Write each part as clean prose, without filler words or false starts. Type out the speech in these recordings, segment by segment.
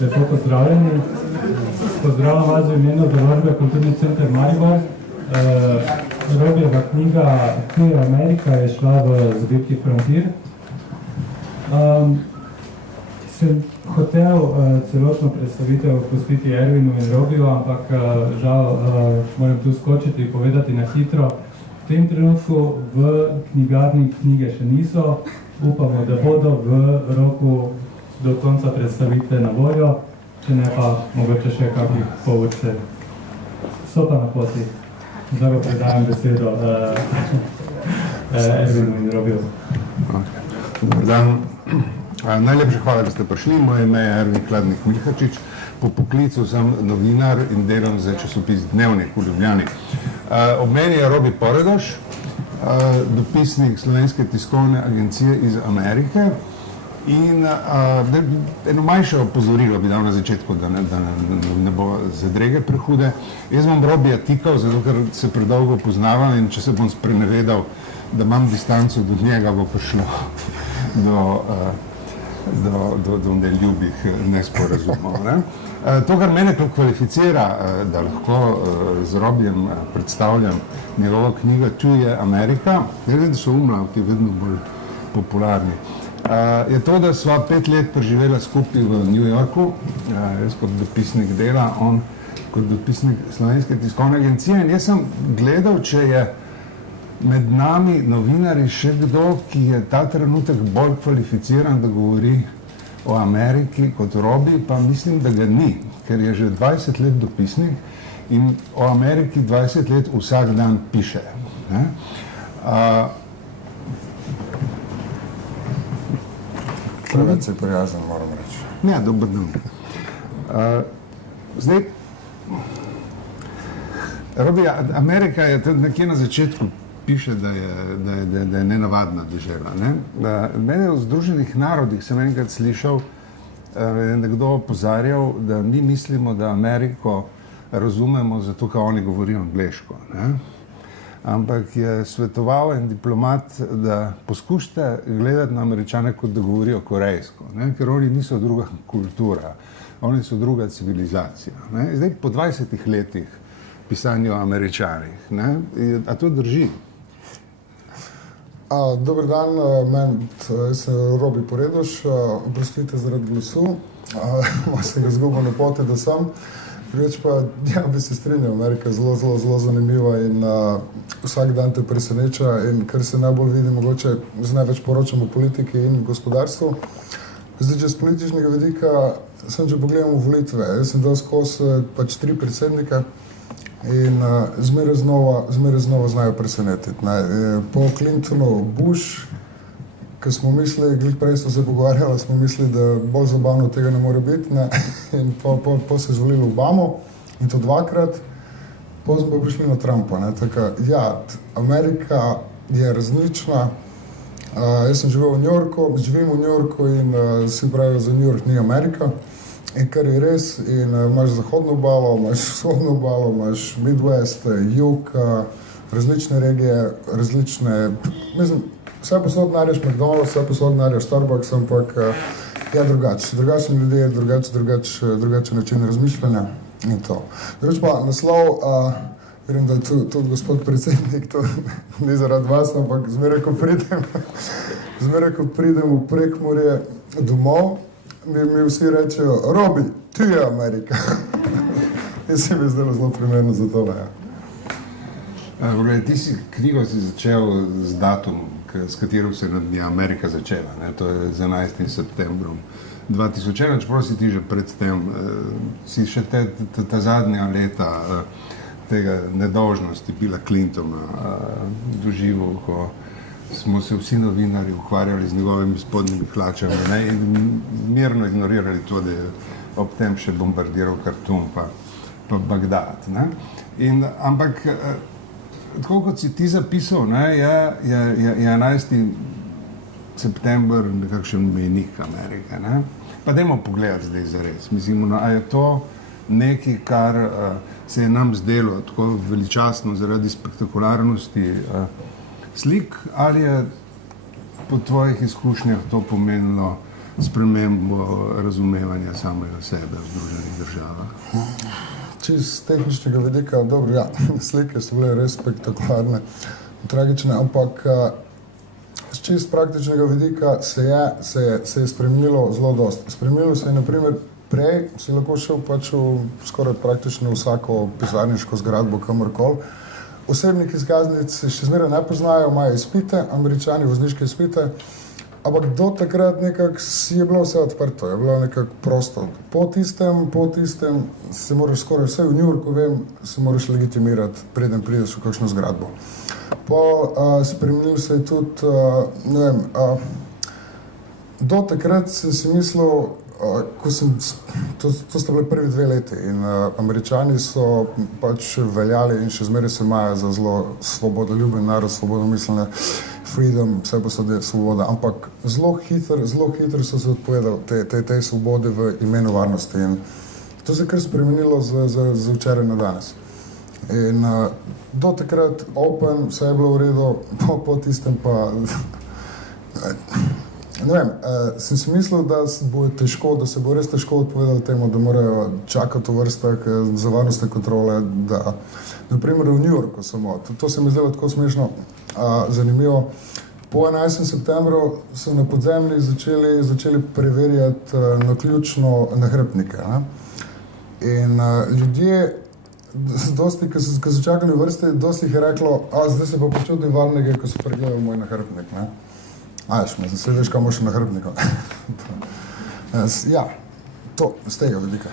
Lepo pozdravljeni. Pozdravljam vas v imenu Založbe Kulturni center Maribor. Robijeva knjiga Tuja Amerika je šla v zbirki Frontier. Sem hotel celotno predstavitev pustiti Ervinu in Robiju, ampak žal moram tu skočiti in povedati na hitro. V tem trenutku v knjigarni knjige še niso. Upamo, da bodo v roku do konca predstavitve na voljo, če ne pa mogoče še kakih povrče. So pa na poti. Zdaj predajam besedo Ervinu in Robiju. Dobar dan. Najlepša hvala, da ste prišli. Moje ime je Ervin Kladnik-Milhačič. Po poklicu sem novinar in delam za časopis Dnevnik v Ljubljani. Ob meni je Robi Poredoš, dopisnik Slovenske tiskovne agencije iz Amerike. In eno manjše opozorilo bi dal na začetku, da ne bo zadrege prehude. Jaz bom Robija tikal, zato ker se predolgo poznavam in če se bom sprenevedal, da imam distanco do njega, bo prišlo do neljubih nesporazumov. To, kar mene kvalificira, da lahko z Robijem predstavljam njegovo knjigo Tuja Amerika, da so umlavki vedno bolj popularni, je to, da sva 5 let preživela skupaj v New Yorku, jaz kot dopisnik Dela, on kot dopisnik Slovenske tiskovne agencije. In jaz sem gledal, če je med nami novinarji še kdo, ki je ta trenutek bolj kvalificiran, da govori o Ameriki kot Robi, pa mislim, da ga ni, ker je že 20 let dopisnik in o Ameriki 20 let vsak dan piše. Preveč se prijazen, moram reči. Ja, dober dan. Zdaj, Robi, Amerika je nekje na začetku piše, da je nenavadna dežela. Mene v Združenih narodih sem enkrat slišal, nekdo opozarjal, da mi mislimo, da Ameriko razumemo zato, ker oni govorijo angleško. Ampak je svetoval en diplomat, da poskušate gledati na Američane, kot da govorijo korejsko, ker oni niso druga kultura, oni so druga civilizacija. Zdaj, po 20 letih pisanja o Američanih, a to drži? Dober dan, jaz sem Robi Poredoš, oprostite zaradi glasu, malo se ga zgubo lepote, da sem. Reč pa, ja, bi se strinjal, Amerika je zelo zanimiva in vsak dan te preseneča in kar se najbolj vidi, mogoče z največ poročamo o politiki in gospodarstvu. Zdaj, če z političnega vidika, sem že pogledal volitve, jaz sem dal skozi pač 3 predsednike in zmeraj znova znajo presenetiti. Po Clintonu Bush, ko smo mislili, glih prej smo se pogovarjali, smo mislili, da bolj zabavno tega ne more biti, in po se izvolili Obamo, in to 2-krat, po smo pa prišli na Trumpa. Tako, ja, Amerika je različna. Jaz sem živel v New Yorku, živim v New Yorku in si pravijo, za New York ni Amerika. In kar je res, in imaš zahodno obalo, imaš vzhodno obalo, imaš Midwest, jug, različne regije, različne, mislim, vse poslod najdeš McDonald's, vse poslod najdeš Starbucks, ampak je drugače. Drugačni ljudje, drugačen način razmišljanja in to. Drugič pa naslov, vem, da je tudi gospod predsednik, to ni zaradi vas, ampak zmeraj, ko pridem v Prekmurje domov, mi vsi rečejo, Robi, tu je Amerika. In se mi je zdelo zelo primerno za to, ja. Ti si knjigo začel z datumom, s katerim se je Amerika začela. To je z 11. septembrom 2001, čeprav si ti že predtem, si še ta zadnja leta tega nedolžnosti Billa Clintona doživel, ko smo se vsi novinarji ukvarjali z njegovimi spodnjimi hlačami in mirno ignorirali to, da je ob tem še bombardiral Khartoum pa Bagdad. Ampak tako kot si ti zapisal, je 11. september nekakšen mejnik Amerike. Pa dajmo pogledati zdaj zares. Mislim, a je to nekaj, kar se je nam zdelo tako veličastno zaradi spektakularnosti slik, ali je po tvojih izkušnjah to pomenilo spremembo razumevanja samega sebe v Združenih državah. Čist tehničnega vidika, dobro, ja, slike so bile res spektakularne, tragične, ampak z čist praktičnega vidika se je spremenilo zelo dosti. Spremenilo se je, na primer, prej si lahko šel pač v skoraj praktično vsako pisarniško zgradbo, kamorkoli. Osebnih izkaznic se še zmeraj ne poznajo, imajo izpite, Američani vozniške izpite, ampak do takrat nekako je bilo vse odprto, je bilo nekako prosto. Po tistem se moraš skoraj vse v New Yorku, vem, se moraš legitimirati, preden prideš v kakšno zgradbo. Spremenil se je tudi, ne vem, do takrat sem si mislil, to sta bili prvi 2 leti in Američani so pač veljali in še zmeraj se imajo za zelo svobodoljuben narod, svobodomiselne, freedom, vse posode svoboda, ampak zelo hitro so se odpovedali tej svobodi v imenu varnosti in to se je kar spremenilo z včeraj na danes. In do takrat open, vse je bilo v redu, po tistem pa ne vem, sem si mislil, da se bo res težko odpovedali temu, da morajo čakati v vrstah za varnostne kontrole, da naprimer v New Yorku samo. To se mi zdelo tako smešno, zanimivo. Po 11. septembru so na podzemlji začeli preverjati naključno nahrbtnike. Ne? In ljudje, dosti, ki so čakali v vrsti, dosti jih je reklo, zdaj se pa počutim varnega, ko so pregledali moj nahrbtnik. Ne? Zdaj veš, kam moš nahrbnikom. Ja, to, z tega vidika.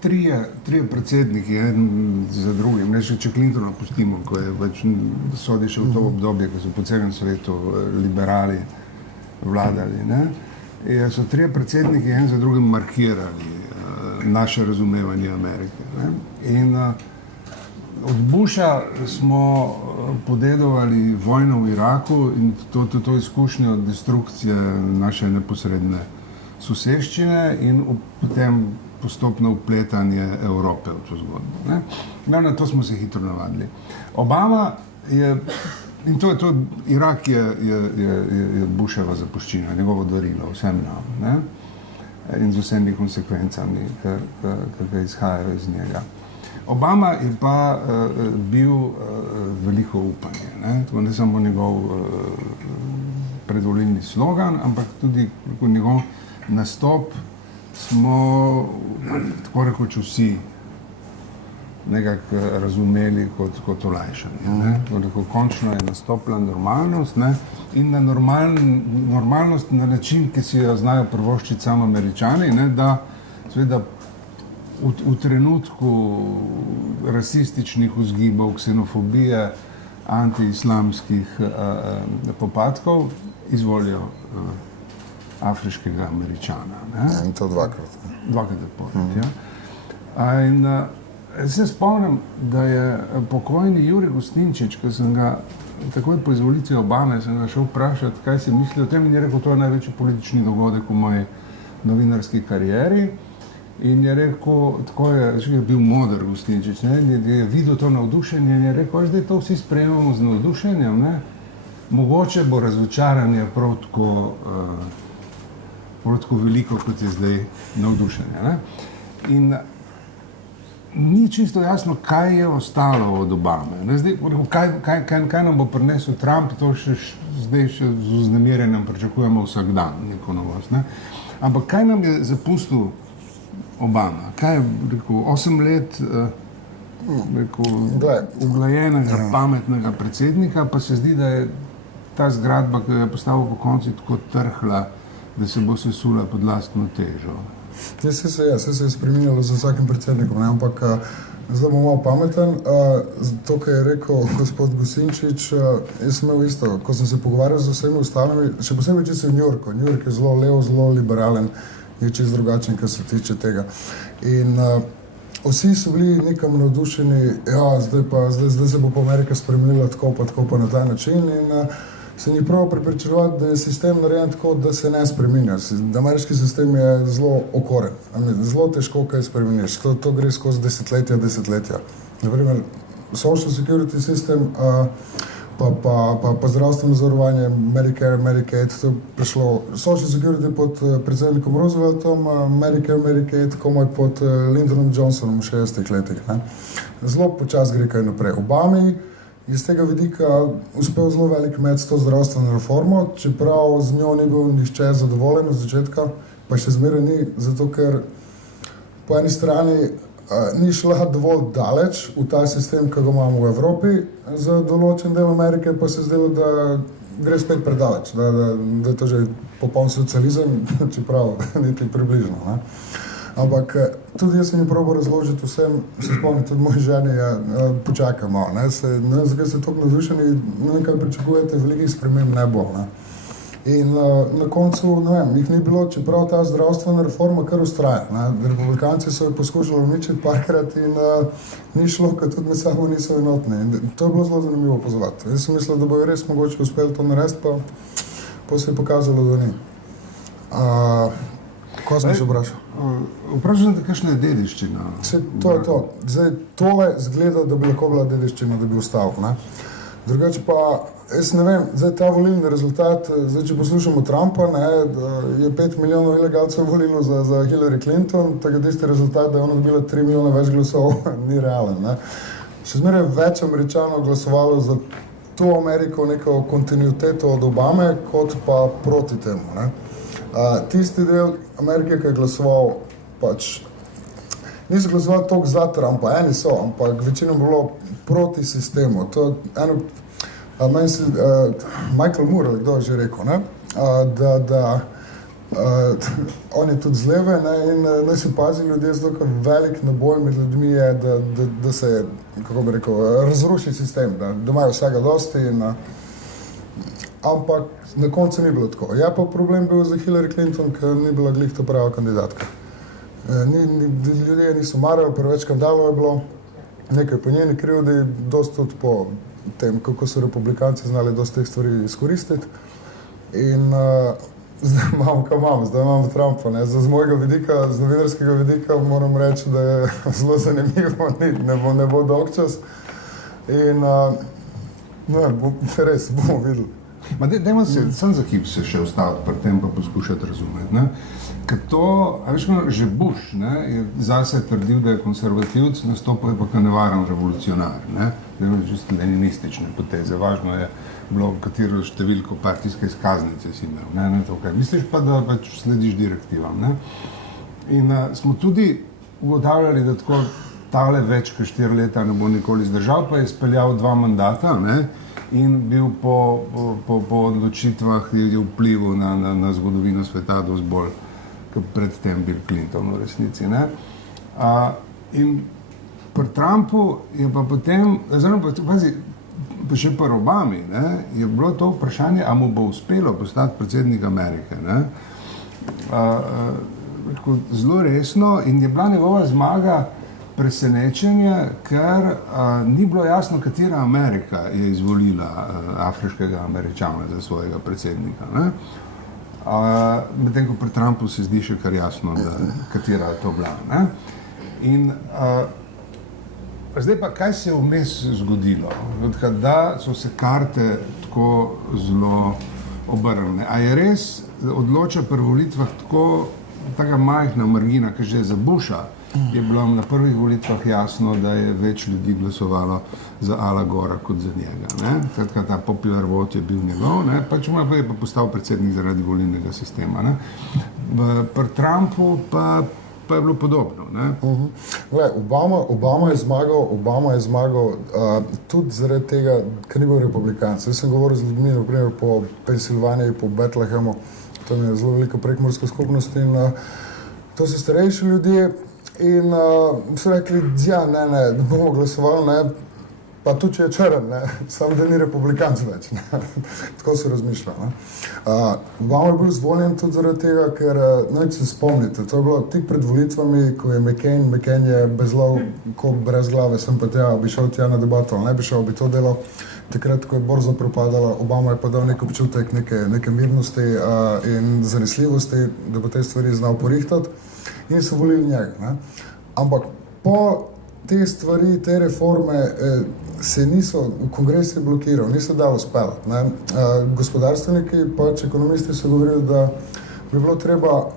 Trije predsedniki, en za drugim, ne še če Clintona pustimo, ko je pač sodi še v to obdobje, ko so po celem svetu liberali vladali, ne? So trije predsedniki en za drugim markirali naše razumevanje Amerike. Ne? In od Busha smo podedovali vojno v Iraku in to izkušnjo destrukcije naše neposredne soseščine in potem postopno vpletanje Evrope v to zgodbo. Ne? Na to smo se hitro navadili. Obama je, in Irak je Busheva zapuščina, njegovo darilo vsem nam, ne? In z vsemi konsekvencami, ki izhajajo iz njega. Obama je pa bil veliko upanje, ne samo njegov predvolilni slogan, ampak tudi njegov nastop smo tako rekoč vsi nekako razumeli kot olajšanje. Končno je nastopila normalnost, ne? In na normalnost na način, ki si jo znajo privoščiti samo Američani, ne? Da seveda v trenutku rasističnih vzgibov, ksenofobije, antiislamskih popadkov izvolijo afriškega Američana. Ne? In to dvakrat. Dvakrat zapored, ja. In se spomnim, da je pokojni Jure Gostinčič, ko sem ga takoj po izvolitvi Obame, sem ga šel vprašati, kaj si misli o tem, in je rekel, to je največji politični dogodek v moji novinarski karieri. In je rekel, tako je bil moder Gostinčič, je videl to navdušenje in je rekel, zdaj to vsi sprejemamo z navdušenjem, ne? Mogoče bo razočaranje prav tako veliko, kot je zdaj navdušenje. Ne? In ni čisto jasno, kaj je ostalo od Obame. Zdaj, kaj nam bo prinesel Trump, to zdaj še z vznemirjenjem pričakujemo vsak dan, neko novost. Ne? Ampak kaj nam je zapustil Obama? Kaj je, rekel, 8 let uglajenega, pametnega predsednika, pa se zdi, da je ta zgradba, ki jo je postavil po konci, tako trhla, da se bo sesula pod lastno težo. Se je spremenilo z vsakim predsednikom, ne? Ampak zdaj bom malo pameten. To, kar je rekel gospod Gostinčič, jaz sem imel isto, ko sem se pogovarjal z vsemi ostalimi, še posebej če se v New Yorku. New York je zelo lev, zelo liberalen, je čisto drugačen, kar se tiče tega. In vsi so bili nekam navdušeni, zdaj se bo pa Amerika spremenila tako pa na ta način in se ni prav prepričevati, da je sistem narejen tako, da se ne spreminja. Ameriški sistem je zelo okoren, zelo težko kaj spremeniš. To gre skozi desetletja. Naprimer, social security system, pa zdravstveno zavarovanje, Medicare, Medicaid, to je prišlo Social Security pod predsednikom Rooseveltom, Medicare, Medicaid, komaj pod Lyndon Johnsonom v 60 letih. Ne. Zelo počasi gre kaj naprej. Obami je z tega vidika uspel zelo velik med s to zdravstveno reformo, čeprav z njo ni bil nihče zadovoljen od začetka, pa še zmeraj ni, zato ker po eni strani ni šla dovolj daleč v ta sistem, ki ga imamo v Evropi, za določen del Amerike pa se zdelo, da gre spet predaleč, da je to že popoln socializem, čeprav niti približno. Ne. Ampak tudi jaz sem jim probal razložiti vsem, se spomnim, tudi moji ženi, počakaj malo, ne vem, zakaj ste toliko navdušeni, ne vem, kaj pričakujete, velikih sprememb ne bo. Ne. In na koncu, ne vem, jih ni bilo, čeprav ta zdravstvena reforma kar ustraja. Ne. Republikanci so jo poskušali uničiti parkrat in ni šlo, ker tudi med sabo niso enotni. In to je bilo zelo zanimivo opazovati. Jaz sem mislil, da bo res mogoče uspeli to narediti, pa se je pokazalo, da ni. Ko sem še vprašal? Vprašam, kakšna je dediščina? To je to. Zdaj, tole zgleda, da bi lahko bila dediščina, da bi ustavil. Ne. Drugače pa, jaz ne vem, zdaj ta volilni rezultat, zdaj če poslušamo Trumpa, ne, je 5 milijonov ilegalcev volilo za Hillary Clinton, tako da tisti rezultat, da je ona dobila 3 milijone več glasov, ni realen. Ne. Še zmeraj več Američanov glasovalo za to Ameriko, neko kontinuiteto od Obame, kot pa proti temu. Ne. Tisti del Amerike, ki je glasoval, pač niso glasovali toliko za Trumpa, eni so, ampak večino bilo proti sistemu. To eno, meni si Michael Moore, ali kdo je že rekel, ne? Da on je tudi z leve, ne? In naj se pazi ljudje, zato velik naboj med ljudmi je, da se, kako bi rekel, razruši sistem, da imajo vsega dosti in ampak na koncu ni bilo tako. Je pa problem bil za Hillary Clinton, ker ni bila glih ta prava kandidatka. Ljudje niso marali, preveč skandalov je bilo, nekaj po njeni krivdi, dosti tudi po tem, kako so republikanci znali dosti teh stvari izkoristiti. In zdaj imamo, kaj imamo, zdaj imamo Trumpa. Ne? Z mojega vidika, z novinarskega vidika moram reči, da je zelo zanimivo, ne bo dolg čas. In res bomo videli. Dajmo se, sem za hip se še ustaviti pri tem, pa poskušati razumeti. Ne? Ker to, a veš, že Bush, ne, je zase trdil, da je konservativc, nastopil je pa kao nevaren revolucionar. Ne? Da je čisto leninistične poteze. Važno je bilo, katero številko partijske izkaznice si imel. Ne, to, kaj. Misliš pa, da pač slediš direktivam. Ne? In smo tudi ugotavljali, da tako tale več kot 4 leta ne bo nikoli zdržal, pa je speljal 2 mandata, ne? In bil po odločitvah je vplivu na zgodovino sveta dosti bolj, kot predtem Bill Clinton v resnici. Ne? In pri Trumpu je pa potem, pa še pri Obami, ne, je bilo to vprašanje, a mu bo uspelo postati predsednik Amerike. Ne? Zelo resno in je bila njegova zmaga presenečenje, ker ni bilo jasno, katera Amerika je izvolila afriškega Američana za svojega predsednika. Ne? Medtem ko pri Trumpu se zdi še kar jasno, katera je to bila. Ne? In zdaj pa, kaj se je vmes zgodilo? Da so se karte tako zelo obrnile. A je res odloča pri volitvah taka majhna margina, ki že za Busha je bilo na prvih volitvah jasno, da je več ljudi glasovalo za Ala Gora kot za njega. Kratka, ta popular vote je bil njegov, ne? Pač mu je pa postal predsednik zaradi volilnega sistema. Ne? Pri Trumpu pa je bilo podobno. Ne? Glej, Obama je zmagal tudi zaradi tega, ker ni bil republikanc. Jaz sem govoril z ljudmi, naprimer po Pensilvaniji, po Bethlehemu, tam je zelo velika prekmurska skupnost in to so starejši ljudje. In so rekli, ja, ne bomo glasovali, ne, pa tudi če je črn, samo da ni republikanc več. Ne. Tako so razmišljali. Obama je bil izvoljen tudi zaradi tega, ker, če se spomnite, to je bilo tik pred volitvami, ko je McCain je bezlov, ko brez glave, sem pa tja, bi šel tja na debato, ne bi šel, bi to delal. Takrat, ko je borza propadala, Obama je pa dal nek občutek neke mirnosti in zanesljivosti, da bo te stvari znal porihtati. In so volili njega. Ne? Ampak po te stvari, te reforme se niso, kongres je blokiral, niso dalo speljati. Gospodarstveniki, pač ekonomisti so govorili, da bi bilo treba,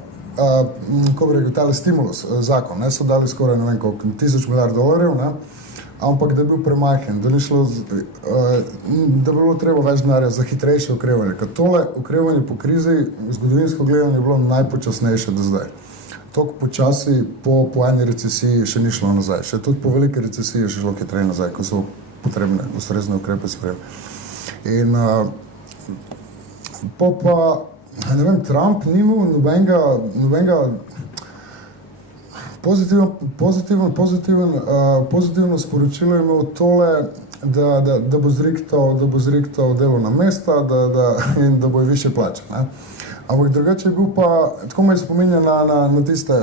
ko bi rekel, tale stimulus zakon, so dali skoraj, ne vem koliko, $1000 milijard, ne? Ampak da je bil premajhen, da bi bilo treba več denarja za hitrejše okrevanje. Ker tole okrevanje po krizi, zgodovinsko gledanje, je bilo najpočasnejše do zdaj. Toliko počasi po eni recesiji še ni šlo nazaj. Še tudi po veliki recesiji je šlo hitreje nazaj, ko so potrebne ustrezne ukrepe sprejeli. In ne vem, Trump ni imel nobenega pozitivno sporočilo je imel tole, da bo zrihtal delovna mesta in da bo više plače. Ampak drugače je bil pa, tako me spominja na tiste,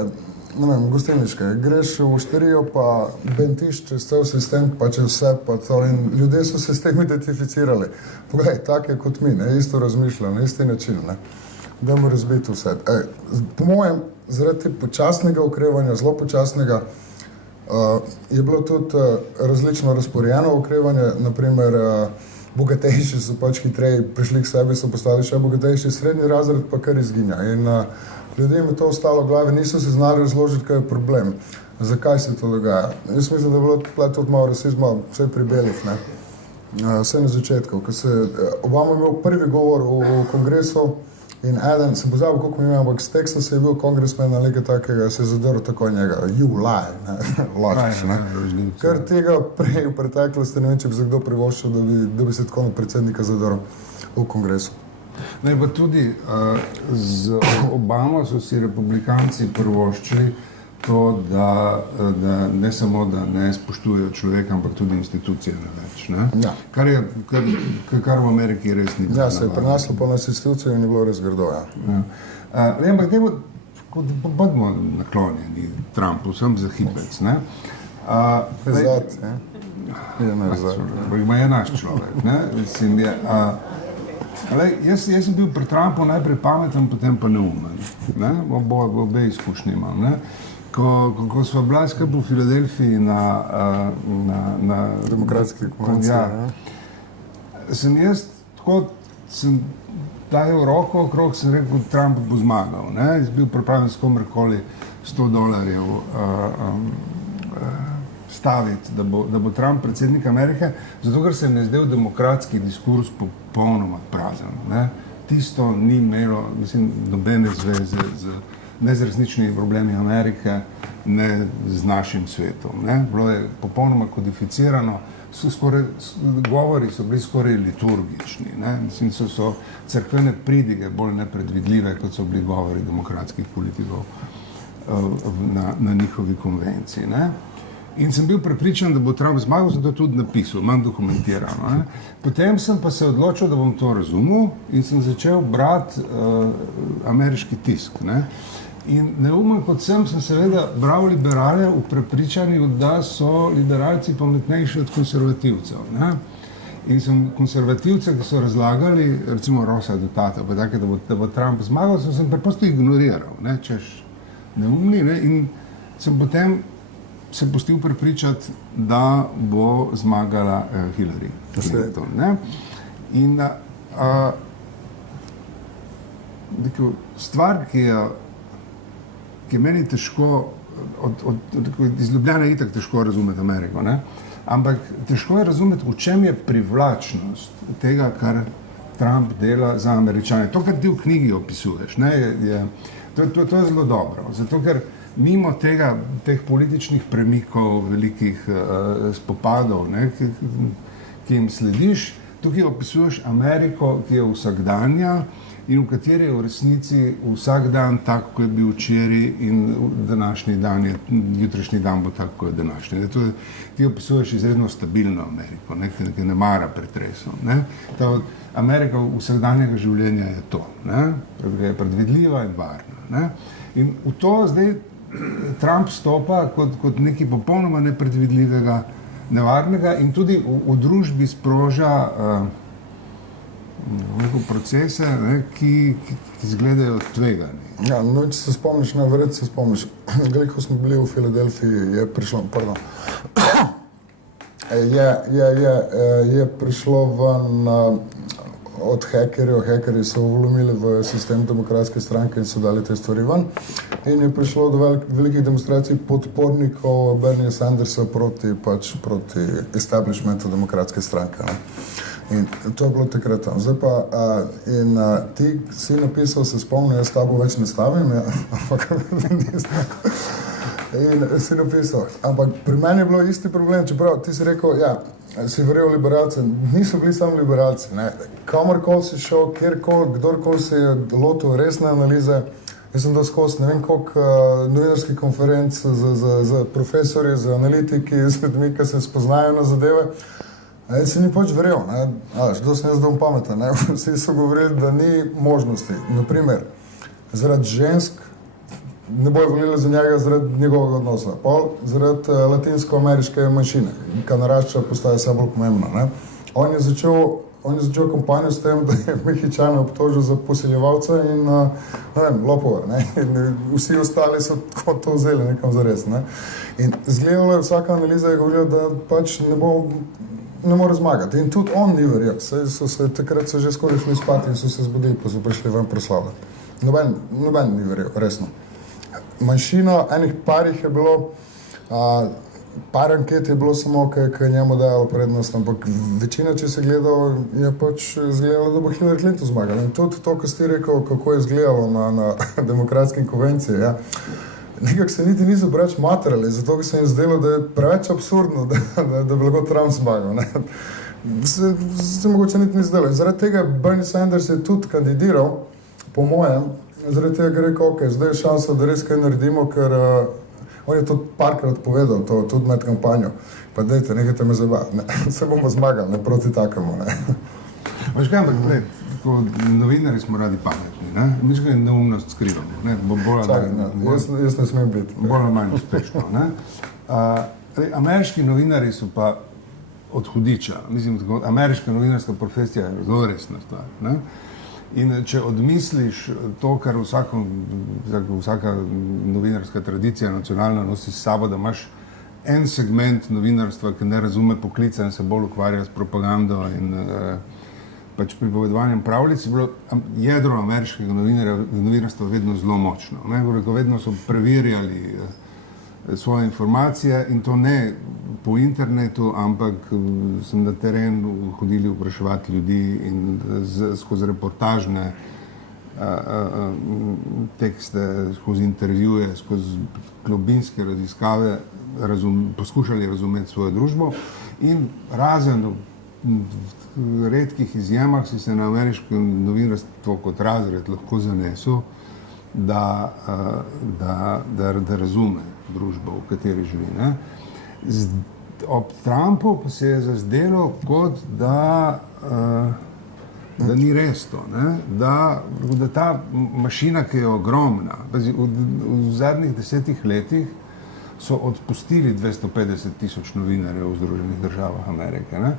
ne vem, gostilniške. Greš v ošterijo, pa bentiš čez cel sistem, pa čez vse, pa to, in ljudje so se s tem identificirali. Poglej, tak je kot mi, isto razmišljajo, na isti način, Dajmo razbiti vse. Po mojem, zaradi počasnega okrevanja, zelo počasnega, je bilo tudi različno razporejeno okrevanje, naprimer bogatejši so pač hitreje prišli k sebi, so postali še bogatejši, srednji razred pa kar izginja. In ljudem je to ostalo v glavi, niso se znali razložiti, kaj je problem, zakaj se to dogaja. Jaz mislim, da je bilo tudi malo rasizma, vse pri belih, vse na začetku. Ko se Obama imel prvi govor v kongresu, in eden, sem pozabil, koliko mi imel, ampak z Teksasa je bil kongresmen na nekaj takega, se je zadrl tako njega, you lie, lažeš, Ker tega prej v preteklosti, ne vem, če bi se kdo privoščil, da bi se tako na predsednika zadrl v kongresu. Ne, pa tudi z Obamo so si republikanci privoščili to, da ne samo, da ne spoštujejo človeka, ampak tudi institucije več. Ja. Kar v Ameriki res ni bilo. Ja, se je preneslo pa nas institucije in je bilo res grdo, Ampak temu, bodimo naklonjeni Trumpu, sem za hipec, Zad, Ima je naš človek, Mislim, jaz sem bil pri Trumpu najprej pameten, potem pa neumen. Obe izkušnje imam. Ko smo bila skupaj v Filadelfiji na demokratski konvenciji, sem jaz tako dajal roko okrog, sem rekel, Trump bo zmagal. Jaz bil pripravljen s komerkoli $100 staviti, da bo Trump predsednik Amerike, zato ker se mi je zdel demokratski diskurs popolnoma prazen. Tisto ni imelo, mislim, nobene zveze ne z resničnimi problemi Amerike, ne z našim svetom. Bilo je popolnoma kodificirano, govori so bili skoraj liturgični. Mislim, so cerkvene pridige bolj nepredvidljive, kot so bili govori demokratskih politikov na njihovi konvenciji. In sem bil prepričan, da bo Trump zmagal, zato tudi napisal, manj dokumentirano. Potem sem pa se odločil, da bom to razumel in sem začel brati ameriški tisk. In neumen kot sem seveda bral liberale v prepričanju, da so liberalci pametnejši od konservativcev. In sem konservativce, ki so razlagali, recimo Rosa Dutata, pa take, da bo Trump zmagal, sem preprosto ignoriral, češ neumni, in sem potem se pustil prepričati, da bo zmagala Hillary Clinton. In stvar, ki je meni težko, iz Ljubljane itak težko razumeti Ameriko, ampak težko je razumeti, v čem je privlačnost tega, kar Trump dela za Američane. To, kar ti v knjigi opisuješ, to je zelo dobro, zato ker mimo teh političnih premikov, velikih spopadov, ki jim slediš, tukaj opisuješ Ameriko, ki je vsakdanja in v kateri je v resnici vsak dan tako, kot je bil včeraj, in današnji dan je, jutrišnji dan bo tako, kot je današnji. Ti opisuješ izredno stabilno Ameriko, ki ne mara pretresov. Amerika vsakdanjega življenja je to, je predvidljiva in varna. In v to zdaj Trump stopa kot nekaj popolnoma nepredvidljivega, nevarnega in tudi v družbi sproža procese, ne, ki izgledajo tvegani. Ja, no, če se spomniš, verjetno se spomniš, glede, ko smo bili v Filadelfiji, je prišlo, je prišlo ven od hekerjev. Hekerji so vlomili v sistem demokratske stranke in so dali te stvari ven. In je prišlo do velikih demonstracij podpornikov Bernie Sandersa proti establishmentu demokratske stranke. Ne. In to je bilo takrat. Zdaj pa, ti si napisal, se spomnim, jaz s tabo več ne stavim, ja, ampak in si napisal. Ampak pri meni je bilo isti problem, čeprav ti si rekel, ja, si verjel liberalce, niso bili samo liberalci, ne. Kamorkoli si šel, kdorkoli si je lotil resne analize, jaz sem dal skozi ne vem koliko novinarskih konferenc z profesorji, z analitiki, z ljudmi, ki se spoznajo na zadeve. Jaz si ni pač verjel, što sem jaz dal pameten, ne. Vsi so govorili, da ni možnosti. Naprimer, zaradi žensk ne bojo volili za njega zaradi njegovega odnosa, pol zaradi latinsko-ameriške manjšine, ki narašča, postaja vse bolj pomembna, ne. On je začel kampanjo s tem, da je Mehičane obtožil za posiljevalca in, ne vem, lopove, ne. In vsi ostali so tako to vzeli nekam zares, ne. In zgledalo je, vsaka analiza je govorila, da pač ne more zmagati. In tudi on ni verjel. Takrat so že skoraj šli spati in so se zbudili, pa so prišli ven proslavljati. Noben ni verjel, resno. Manjšina, enih parih je bilo, par anket je bilo samo, ki je njemu dajalo prednost, ampak večina, če se gledal, je pač izgledalo, da bo Hillary Clinton zmagala. In tudi to, kar si rekel, kako je izgledalo na demokratski konvenciji, ja. Nekako se niti niso preveč matrali, zato bi se jim zdelo, da je preveč absurdno, da bi lahko Trump zmagal, ne. Se mogoče niti ni zdelo. In zaradi tega Bernie Sanders je tudi kandidiral, po mojem, zaradi tega je rekel, ok, zdaj je šansa, da res kaj naredimo, ker on je tudi parkrat povedal to, tudi med kampanjo. Pa dejte, nehajte me zabavati, ne, se bomo zmagali, ne, proti takemu, ne. Veš kaj, ampak, ko novinari smo radi pametni, ne, nič kaj neumnost skrivamo, ne, jaz ne smem biti. Bolj ali manj uspešno, ne. Ameriški novinari so pa od hudiča, mislim, tako, ameriška novinarska profesija je zelo resna stvar, ne. In če odmisliš to, kar vsaka novinarska tradicija nacionalna nosi s sabo, da imaš en segment novinarstva, ki ne razume poklica in se bolj ukvarja s propagando in pač pripovedovanjem pravljic, je bilo jedro ameriškega novinarstva vedno zelo močno. Vedno so preverjali svoje informacije in to ne po internetu, ampak sem na teren hodili vpraševati ljudi in skozi reportažne tekste, skozi intervjuje, skozi globinske raziskave poskušali razumeti svojo družbo in razen v redkih izjemah si se na ameriško novinarstvo kot razred lahko zanesel, da razume družbo, v kateri živi. Ne? Ob Trumpu pa se je zazdelo, kot da ni res to, ne? Da ta mašina, ki je ogromna, v zadnjih 10 letih so odpustili 250,000 novinarjev v Združenih državah Amerike. Ne?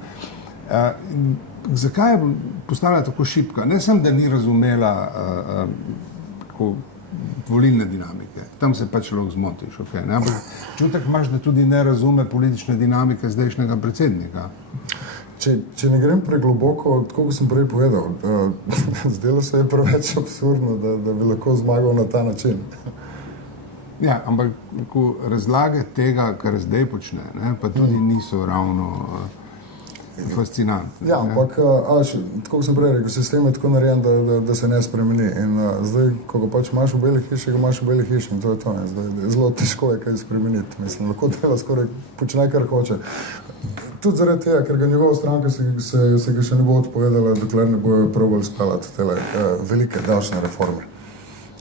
Zakaj je postala tako šibka? Ne samo, da ni razumela volilne dinamike, tam se pač lahko zmotiš, okay, ne? Ampak čutek imaš, da tudi ne razume politične dinamike zdajšnjega predsednika. Če ne grem pregloboko, tako kot sem prej povedal, zdelo se je preveč absurdno, da bi lahko zmagal na ta način. Ja, ampak razlage tega, kar zdaj počne, ne, pa tudi niso ravno fascinantne. Ja, ampak, tako kot sem prej rekel, sistem je tako narejen, da se ne spremeni. In zdaj, ko ga pač imaš v beli hiši, ga imaš v beli hiši in to je to. Zdaj, zelo težko je kaj spremeniti. Mislim, lahko dela skoraj počne, kar hoče. Tudi zaradi tega, ker ga njegova stranka se ga še ne bo odpovedala, dokler ne bojo probali speljati tele velike davčne reforme.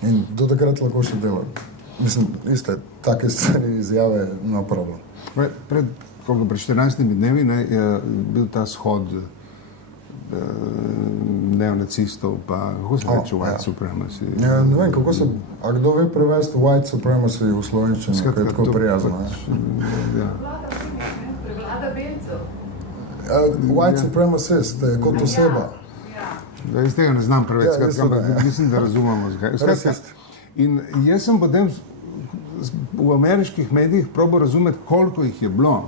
In do takrat lahko še dela. Mislim, iste, take stvari izjave no problem. Pred 14 dnevi je bil ta shod neonacistov, pa kako se reče white supremacy? Ja, ne vem, kako se, a kdo ve prevesti white supremacy v slovenščini, kaj je tako prijazno? Prevlada belcev. White supremacist, kot oseba. Jaz tega ne znam preveč, Ja, jaz ampak tudi ne, ja. mislim, da razumemo. Skratka, Rasist. in jaz sem potem v ameriških medijih probal razumeti, koliko jih je bilo.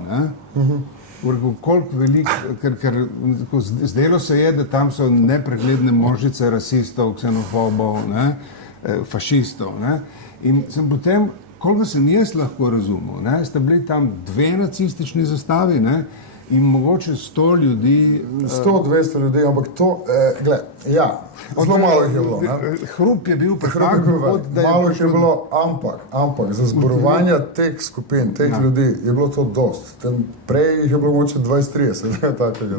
Koliko veliko, ker zdelo se je, da tam so nepregledne množice rasistov, ksenofobov, ne, fašistov. Ne. In sem potem, koliko sem jaz lahko razumel, ne, sta bili tam 2 nacistični zastavi, ne, in mogoče 100 ljudi. 100-200 ljudi, ampak to, gled, ja, zelo malo jih je bilo. Ne? Hrup je bil Hruk je bil velik. Malo jih je bilo, ampak za zborovanje teh skupin, teh ljudi je bilo to dost. Prej jih je bilo mogoče 20-30, takega.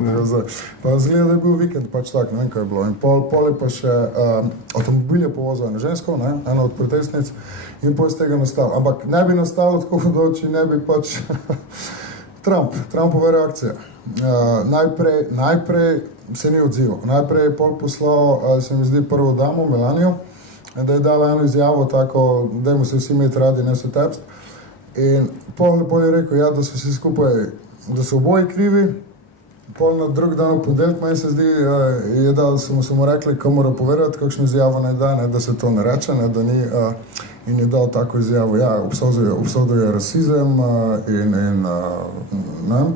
Pa zgleda, da je bil vikend pač tak, ne vem, kaj je bilo. In pol je pa še avtomobil je povozil eno žensko, ne, eno od protestnic, in pol iz tega nastalo. Ampak ne bi nastalo tako če ne bi pač Trumpova reakcija. Najprej se ni odzival. Najprej je pol poslal, se mi zdi, prvo damo, Melanijo, da je dala eno izjavo tako, dajmo se vsi imeti radi, ne se tepst. In pol je rekel, ja, da so vsi skupaj, da so oboji krivi. Pol na drug dan v ponedeljek, meni se zdi, je da so mu rekli, ko mora povedati, kakšno izjavo naj da, ne, da se to ne reče, ne, da ni, in je dal tako izjavo, ja, obsodil je rasizem in ne.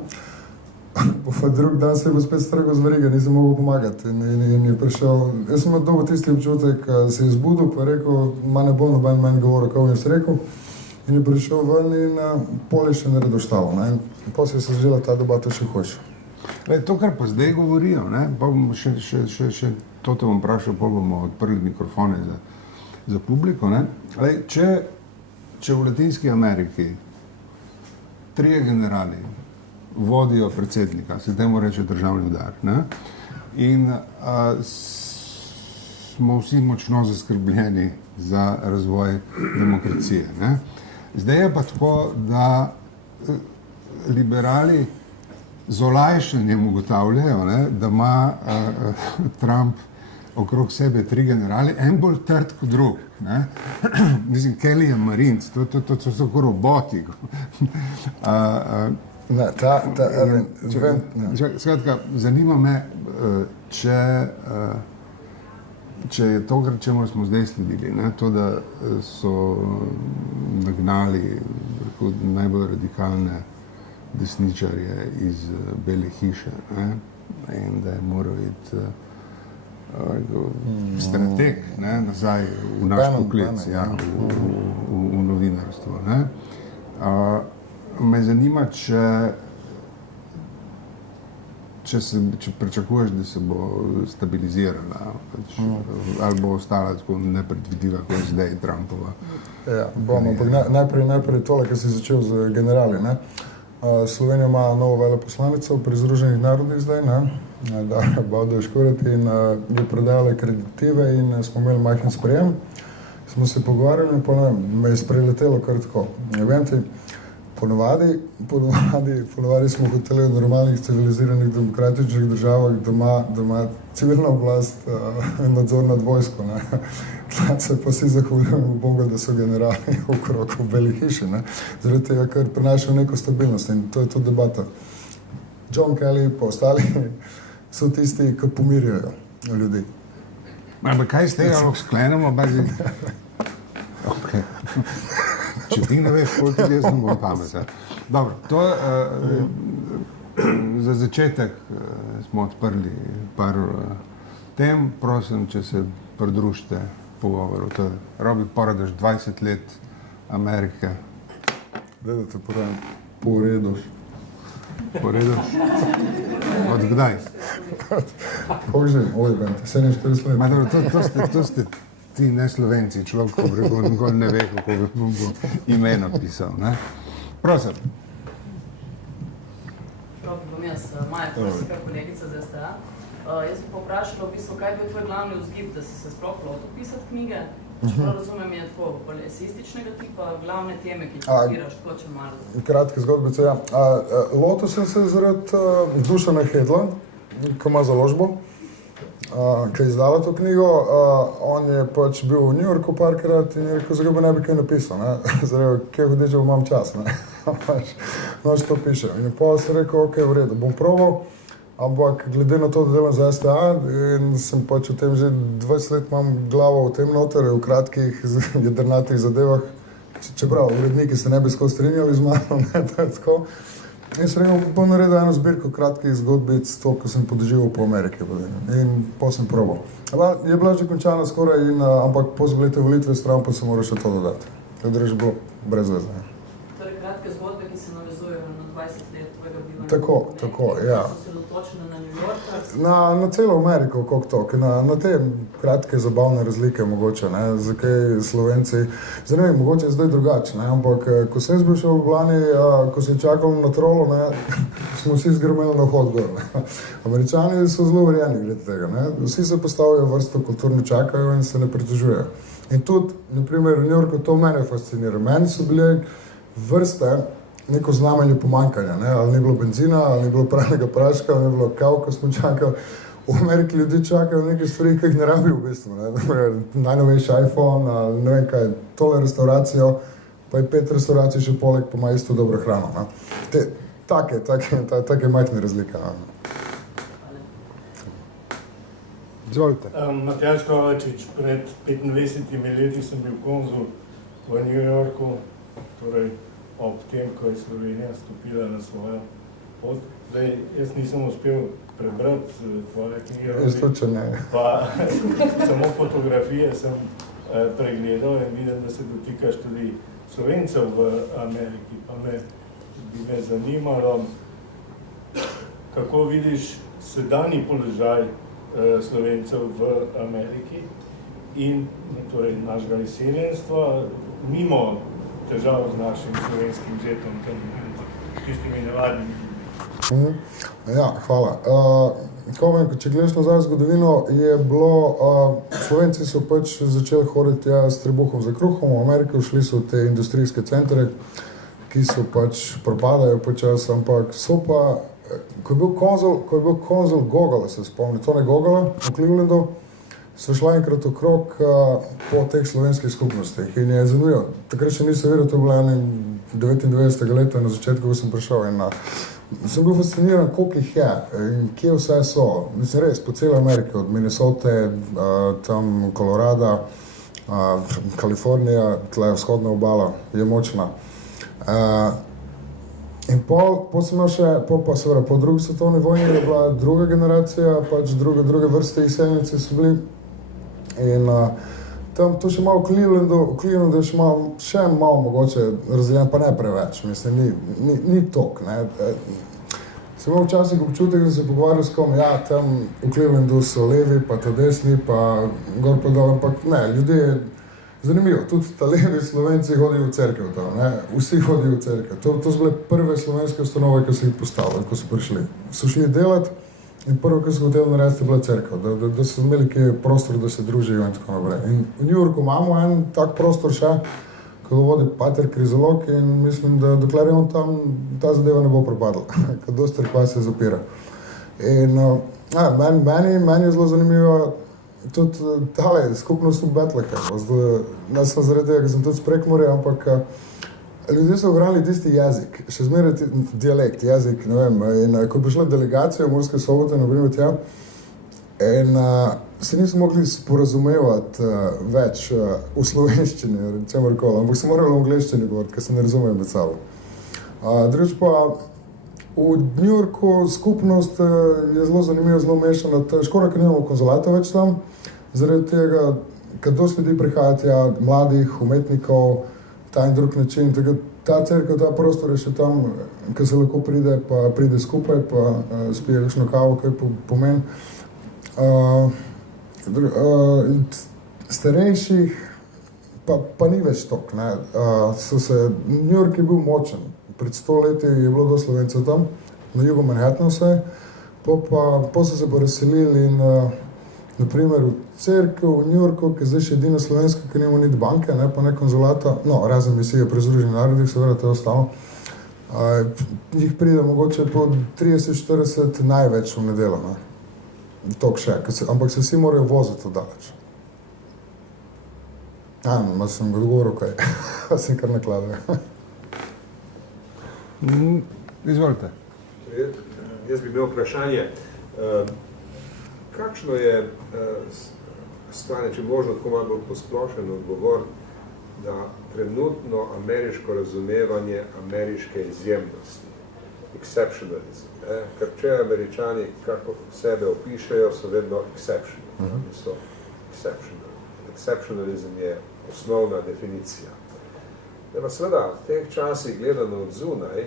Pa drug dan se je spet strgal z veriga, nisem mogel pomagati in je prišel, jaz sem dobil tisti občutek, se je zbudil, pa je rekel, ma ne bo noben meni govoril, kako jaz rekel, in je prišel ven in pol je še naredil štavo, ne, in potem se je zažela ta debata še hoče. To, kar pa zdaj govorijo, ne, pa bomo še to te bom vprašal, pa bomo odprli mikrofone za publiko. Ne. Če v Latinski Ameriki 3 generali vodijo predsednika, se temu reče državni udar, ne, in smo vsi močno zaskrbljeni za razvoj demokracije. Ne. Zdaj je pa tako, da liberali z olajšanjem ugotavljajo, ne, da ima Trump okrog sebe 3 generali, en bolj trd kot drug. Ne. Mislim, Kelly je marinc, to so kot roboti. Ne, Skratka, zanima me, če je to, čemu smo zdaj sledili, ne, to, da so nagnali najbolj radikalne desničarje iz Bele hiše, ne, in da je moral iti strateg, ne, nazaj v naš poklic, ja, v novinarstvo. Ne. Me zanima, če pričakuješ, da se bo stabilizirala, ali bo ostala tako nepredvidiva, kot je zdaj Trumpova. Ja, ampak najprej tole, kar si začel z generali, ne. Slovenija ima novo veleposlanico pri Združenih narodih zdaj, ne, Darja Bavdaž Kuret, in je prodajala kreditive in smo imeli majhen sprejem. Smo se pogovarjali in me je spreletelo kar tako. Eventi, ponovadi smo hoteli v normalnih, civiliziranih, demokratičnih državah, da ima civilna oblast nadzor nad vojsko. Se pa si zahvaljujemo Bogu, da so generali okrog v Beli hiši, ne? Zaradi tega, ker prinašajo neko stabilnost in to je to debata. John Kelly pa ostali so tisti, ki pomirjajo ljudi. Ampak kaj z tega lahko sklenemo? Okay. Če ti ne veš, koliko jaz ne bom pamet. Dobro, to za začetek smo odprli par tem, prosim, če se pridružite pogovoru. To je Robi Poradaš, 20 let Amerike. Gledajte, Poredoš. Poredoš? Od kdaj? Kako že? Oj, 47 let. To ste ti ne Slovenci, človek, ko nikoli ne ve, kako bi bo ime napisal. Ne? Prosim. Bom jaz, Maja Korsika, kolegica z STA. Jaz bi poprašala v bistvu, kaj je bil tvoj glavni vzgib, da si se sploh lotil pisati knjige? Čeprav razumem, je tako bolj esističnega tipa, glavne teme, ki ti odpiraš, tako če malo. Kratke zgodbice, ja. Lotil sem se zaradi Dušana Hedla, ki ima založbo, ki je izdala to knjigo. On je pač bil v New Yorku parkrat in je rekel, zakaj bi ne bi kaj napisal, ne. Zaradi, kje hudiče, imam čas, ne. No, če to piše. In potem sem rekel, ok, v redu, bom probal. Ampak glede na to, da delam za STA in sem pač v tem že 20 let imam glavo v tem noter, v kratkih jedrnatih zadevah, čeprav uredniki se ne bi skozi strinjali z mano, ne, tako. In sem rekel, bom naredil eno zbirko kratkih zgodbic, to, ko sem podoživel po Ameriki. In potem sem probal. Je bila že končana skoraj, ampak po zglede volitve stran pa se mora še to dodati. To je že bilo brez veze. Torej kratke zgodbe, ki se navezujejo na 20 let tvojega bivanja. Tako, ja. So se dotočene na New York. Na celo Ameriko, koliko to, na te kratke zabavne razlike mogoče, ne, zakaj Slovenci, zdaj ne vem, mogoče je zdaj drugače, ne, ampak ko sem jaz bil še v Ljubljani, ko sem čakal na trolo, ne, smo vsi zgrmeli na vhod gor, ne. Američani so zelo verjeni glede tega, ne, vsi se postavijo vrsto, kulturno čakajo in se ne pritožujejo. In tudi, na primer, v New Yorku to mene fascinira, meni so bile vrste, neko znamenje pomankanja, ne? Ali ni bilo benzina, ali ni bilo pralnega praška, ali ni bilo kav, ko smo čakali. V Ameriki ljudi čakajo neke stvari, ki jih ne rabijo v bistvu. Najnovejši iPhone, ali ne vem kaj, tole restauracijo, pa je 5 restauracij še poleg, pa ima isto dobro hrano. Ne? Take majhne razlike. Izvolite. Matjaž Kovačič, pred 25 leti sem bil konzul v New Yorku, torej ob tem, ko je Slovenija stopila na svojo pot. Zdaj, jaz nisem uspel prebrati tvoje knjige, pa samo fotografije sem pregledal in videl, da se dotikaš tudi Slovencev v Ameriki. Pa bi me zanimalo, kako vidiš sedanji položaj Slovencev v Ameriki in torej našega izseljenstva mimo težav z našim slovenskim zetom, tistimi navadnimi. Ja, hvala. Če gledaš nazaj v zgodovino, je bilo, Slovenci so pač začeli hoditi s trebuhom za kruhom, v Ameriki šli so v te industrijske centre, ki so pač propadajo počas, ampak so pa, ko je bil konzul Gogola, se spomni, Tone Gogola v Clevelandu, so šla enkrat okrog po teh slovenskih skupnostih in je zanimivo. Takrat še nisem vedel, to je bilo 99. leta na začetku, ko sem prišel in sem bil fasciniran, koliko jih je in kje vse so. Mislim res, po celi Ameriki, od Minnesote, tam Kolorada, Kalifornija, tle vzhodna obala je močna. In pol sem imel še, po drugi svetovni vojni je bila druga generacija, pač druge vrste izseljenici so bili. In tam to še malo v Clevelandu je še malo mogoče razdeljen, pa ne preveč, mislim, ni tok, ne. Sem imel včasih občutek, da se pogovarjal s kom, ja, tam v Clevelandu so levi, pa ta desni, pa gor pa dol, ampak ne, ljudje, zanimivo, tudi ta levi Slovenci hodijo v cerkev tam, ne, vsi hodijo v cerkev. To so bile prve slovenske ustanove, ki so jih postavili, ko so prišli. So šli delati in prvo, kar so hoteli narediti, je bila cerkev, da so imeli kje prostor, da se družijo in tako naprej. In v New Yorku imamo en tak prostor še, ko ga vodi pater Krizolog in mislim, da dokler je on tam, ta zadeva ne bo propadla, ker dosti cerkva se zapira. In meni je zelo zanimivo tudi tale skupnost v Betlehemu. Ne sem zaradi tega, ker sem tudi s Prekmurja, ampak ljudje so ohranili tisti jezik, še zmeraj dialekt, jezik, ne vem. In ko je prišla delegacija v Murske Sobote, na primer tja, in se niso mogli sporazumevati več v slovenščini, čemorkoli, ampak so morali v angleščini govoriti, ker se ne razumejo med sabo. Drugič pa, v New Yorku skupnost je zelo zanimiva, zelo mešana. Škoda, ker nimamo konzulata več tam, zaradi tega, ker dosti ljudi prihaja tja, mladih, umetnikov, ta in drug način. Ta cerkev, ta prostor je še tam, ker se lahko pride skupaj, pa spije kakšno kavo, kaj pomeni. Starejših pa ni več tok, ne. New York je bil močen. Pred 100 leti je bilo do Slovencev tam, na jugu Manhattana vse, po so se pa razselili in na primer v cerkev v New Yorku, ki je zdaj še edina slovenska, ki nima niti banke, ne, pa ne konzulata, no, razen misije pri Združenih narodih, seveda to je ostalo. Njih pride mogoče po 30-40 največ v nedeljo, ne. Tok še, ampak se vsi morajo voziti oddaleč. Sem odgovoril, kaj, sem kar nakladal. Izvolite. Jaz bi imel vprašanje, kakšno je stanje, če možno tako malo bolj posplošen odgovor, da trenutno ameriško razumevanje ameriške izjemnosti, exceptionalism, ker če Američani kako sebe opišejo, so vedno exceptional, so exceptional. Exceptionalizm je osnovna definicija. Pa seveda, v teh časih gledano od zunaj,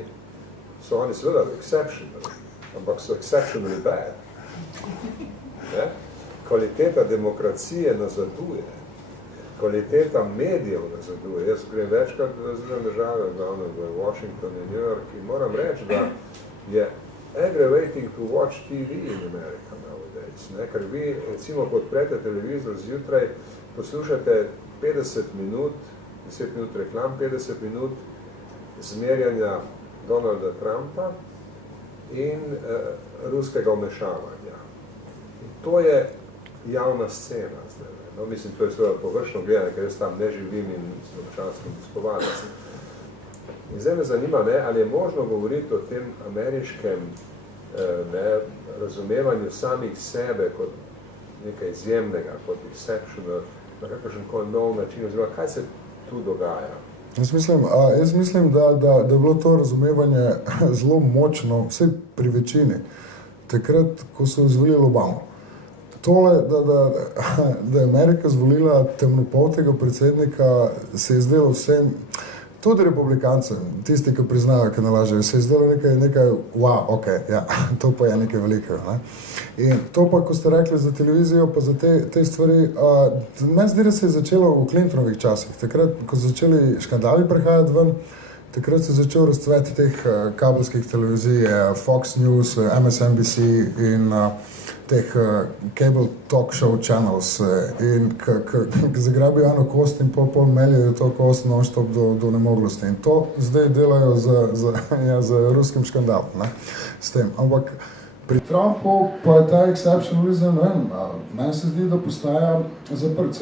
so oni seveda exceptional, ampak so exceptionally bad. Kvaliteta demokracije nazaduje, kvaliteta medijev nazaduje. Jaz grem večkrat v Združene države, glavno v Washington in New York, in moram reči, da je aggravating to watch TV in America nowadays. Ker vi, recimo, ko odprete televizor zjutraj, poslušate 50 minut, 10 minut reklam, 50 minut zmerjanja Donalda Trumpa in ruskega vmešavanja. In to je javna scena zdaj. No, mislim, to je seveda površno gledanje, ker jaz tam ne živim in sem občasno obiskovalec. In zdaj me zanima, ali je možno govoriti o tem ameriškem razumevanju samih sebe kot nekaj izjemnega, kot exceptional, na kakšen koli nov način, oziroma kaj se tu dogaja? Jaz mislim, da je bilo to razumevanje zelo močno, vsaj pri večini, takrat, ko so izvolili Obamo. Tole, da je Amerika zvolila temnopoltega predsednika, se je zdelo vsem, tudi republikancem, tisti, ki priznajo, ki nalažejo, se je zdelo nekaj wow, ok, ja, to pa je nekaj velikega. Ne? In to pa, ko ste rekli za televizijo, pa za te stvari, meni zdi, da se je začelo v Clintonovih časih, takrat, ko so začeli škandali prihajati ven, takrat se je začel razcvet teh kabelskih televizij, Fox News, MSNBC in teh cable talk show channels in ki zagrabijo eno kost in pol meljajo to kost non-stop do nemoglosti. In to zdaj delajo z ruskim škandalom, ne, s tem. Ampak pri Trumpu pa je ta exceptionalizem, meni se zdi, da postaja zaprt.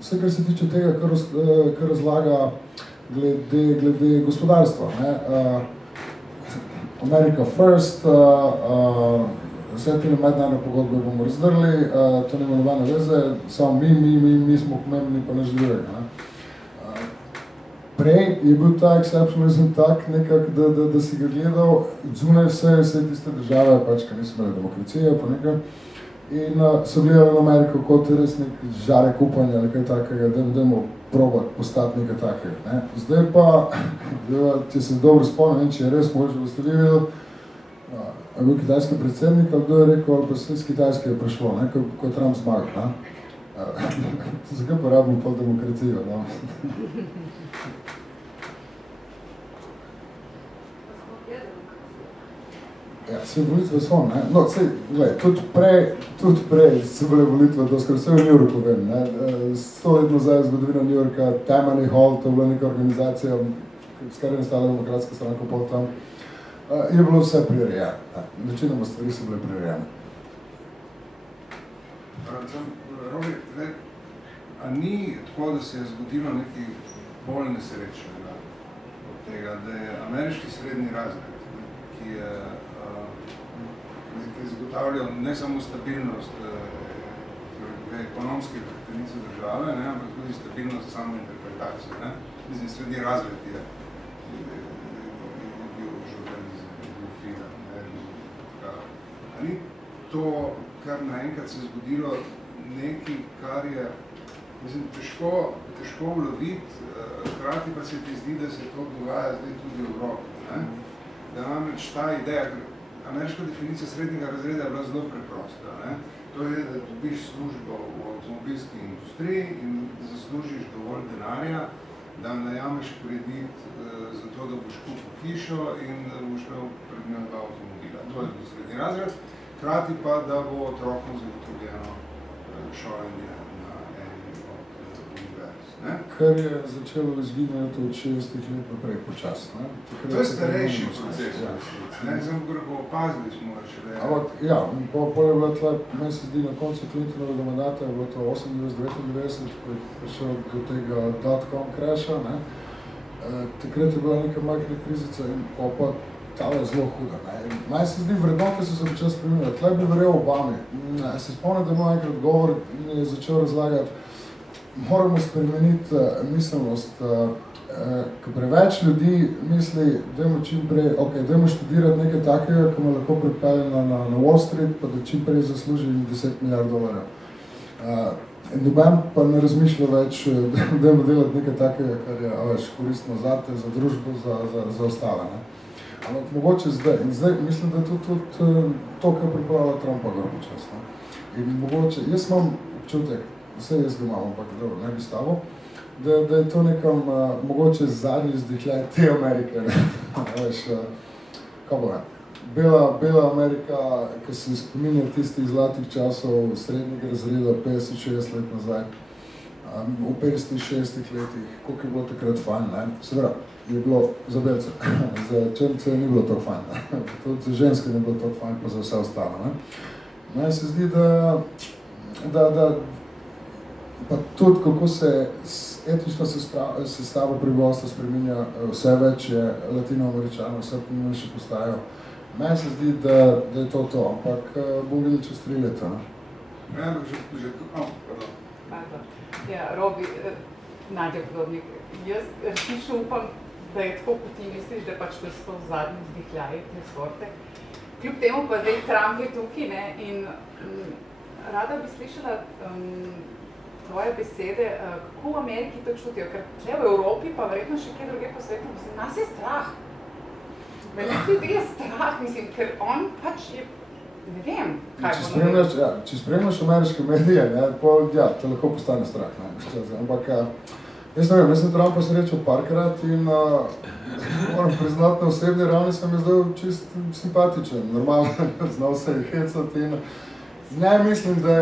Vse, kar se tiče tega, kar razlaga glede gospodarstva. Ne. America first, vse te mednarodne pogodbe bomo razdrli, to nima nobene veze, samo mi smo pomembni, pa nič drugega. Prej je bil ta exceptionalizm tak nekak, da si ga gledal zunaj vse tiste države, pač, ki niso imeli demokracije, pa nekaj, in so gledali na Ameriko kot res nek žarek upanja, nekaj takega, dajmo probati postati nekaj takega. Ne. Zdaj pa, če se dobro spomnim, če je res možno, da ste videli, je bil kitajski predsednik, ali kdo je rekel, ali pa vse z Kitajske je prišlo, ne, ko je Trump zmagal. Zakaj pa rabimo pol demokracijo? No? Ja, vse volitve so, ne? No, sej, gled, tudi prej so bile volitve, doskrat vse v New Yorku vem, ne? 100 let nazaj zgodovina New Yorka, Tammany Hall, to je bila neka organizacija, skar je nastala demokratska stranka pol tam, je bilo vse prirejeno. Večinoma stvari so bile prirejene. Robi, a ni tako, da se je zgodilo nekaj bolj nesrečnega od tega, da je ameriški srednji razred, ki je zagotavljal ne samo stabilnost ekonomske hrbtenice države, ne, ampak tudi stabilnost samointerpretacije. Ne. Mislim, srednji razred je bil žurnalizem, je bil film. Ni to, kar naenkrat se je zgodilo, nekaj, kar je težko uloviti, hkrati pa se ti zdi, da se to dogaja zdaj tudi v Evropi. Ne. Da namreč ta ideja, ameriška definicija srednjega razreda je bila zelo preprosta. Ne? To je, da dobiš službo v avtomobilski industriji in zaslužiš dovolj denarja, da najameš kredit za to, da boš kupil hišo in da boš imel pred njo dva avtomobila. To je srednji razred, hkrati pa, da bo otrokom zagotovljeno šolanje na eni od univerz. Kar je začelo izginjati od 60 let naprej počasno. To je starejši proces. Ne, sem kako opazili smo še. Ampak, ja, pol je bila tle, meni se zdi, na koncu Clintonovega mandata, je bilo to 98-99, ko je prišel do tega dot-com crasha, ne. Takrat je bila neka majhna krizica in pa ta je zelo huda. Maj se zdi, vrednote so se počas spremenile. Tle bi verjel Obami. Se spomnim, da je moj enkrat govor in je začel razlagati, moramo spremeniti miselnost. Ko preveč ljudi misli, dajmo čim prej, dajmo študirati nekaj takega, ko me lahko pripelje na Wall Street, pa da čim prej zasluži $10 milijard. Noben pa ne razmišlja več, dajmo delati nekaj takega, kar je koristno zate, za družbo, za ostale. Ampak mogoče zdaj, in zdaj mislim, da je tudi to, kar pripravlja Trumpa gor počas. In mogoče, jaz imam občutek, vse jaz ga imam, ampak dobro, ne bi stavil, da je to nekam mogoče zadnji izdihljaj te Amerike. Kaj bo? Bela Amerika, ki se spominja tistih zlatih časov srednjega razreda 50-60 let nazaj, v 50-60 letih, koliko je bilo takrat fajn, ne? Se pravi, je bilo za belce, za črnce ni bilo tako fajn, tudi za ženske ni bilo tako fajn, pa za vse ostalo, ne? Meni se zdi, da pa tudi kako se etnično sestava prebivalstva spreminja, vse več je Latinoameričanov, vse pomembnejše postajajo. Meni se zdi, da je to, ampak bomo videli čez 3 leta. Ne, že pardon. Ja, Robi, Nadja Podobnik, jaz resnično upam, da je tako, kot ti misliš, da pač to so zadnji vzdihljaji te sorte. Kljub temu pa zdaj Trump je tukaj, ne, in rada bi slišala tvoje besede, kako v Ameriki to čutijo, ker tle v Evropi, pa verjetno še kje druge po svetu, mislim, nas je strah. Veliko ljudi je strah, mislim, ker on pač je, ne vem, kaj bo naredil. Če spremljaš ameriške medije, ne, te lahko postane strah, ne, ampak jaz ne vem, jaz sem Trumpa srečal parkrat in moram priznati, na osebni ravni sem je zdaj čist simpatičen, normalno, znal se je hecati in ne mislim, da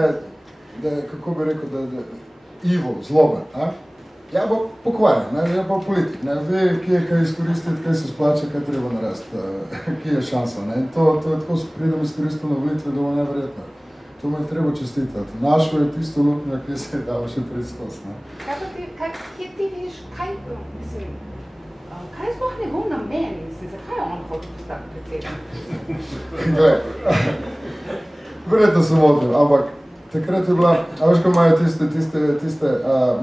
je, kako bi rekel, da je evil, zloben, ja bo pokvarjen, ja bo politik, ne, ve, kje je kaj izkoristiti, kaj se splača, kaj treba narediti, kje je šansa, ne, in to je tako se pridem izkoristiti na volitve, da bo neverjetno. To me je treba čestitati. Našo je tisto luknjo, ki se je dalo še preizkos, ne. Kje ti vidiš, kaj, mislim, kaj je sploh njegov namen, mislim, zakaj je on hotel postati predsednik? Glej, verjetno se motim, ampak takrat je bila, a veš, ko imajo tiste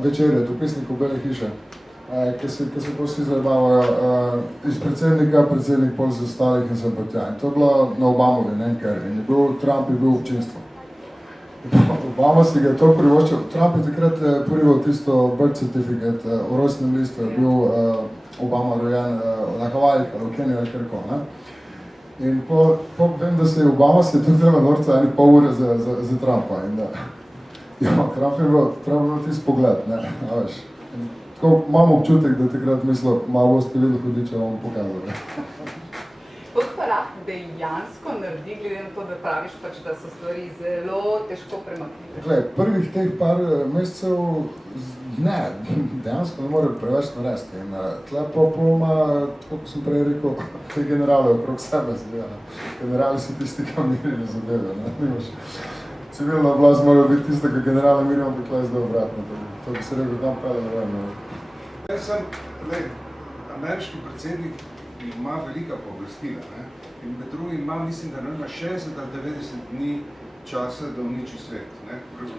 večere, dopisnikov Bele hiše, ki se vsi zabavajo iz predsednika, predsednik pol z ostalih in sem pa tja. In to je bilo na Obamovi, ne ker in Trump je bil občinstvo. Obama si ga je to privoščil, Trump je takrat porival tisto birth certificate, v rojstnem listu je bil Obama rojen na Havajih ali v Keniji ali karkoli, ne. In vem, da se je Obama se tudi treba norca eni pol ure za Trumpa in Trump je bilo tisti pogled, ne, a veš. Tako imam občutek, da takrat mislil, malo boste videli hudiče, vam pokazali. Koliko pa lahko dejansko naredi, glede na to, da praviš pač, da so stvari zelo težko premakniti? Glej, prvih teh par mesecev ne, dejansko ne more preveč narediti. In tle pa ima, tako kot sem prej rekel, te generale okrog sebe zadeva. Generali so tisti, ki mirili zadeve, ne, nimaš. Civilna oblast mora biti tista, ki generale mirimo, pa tle zdaj obratno. To bi se rekel, tam pele, ne vem. Jaz sem, ameriški predsednik ima velika pooblastila, ne? In med drugim ima, mislim, da ima 60 ali 90 dni časa, da uniči svet, ne?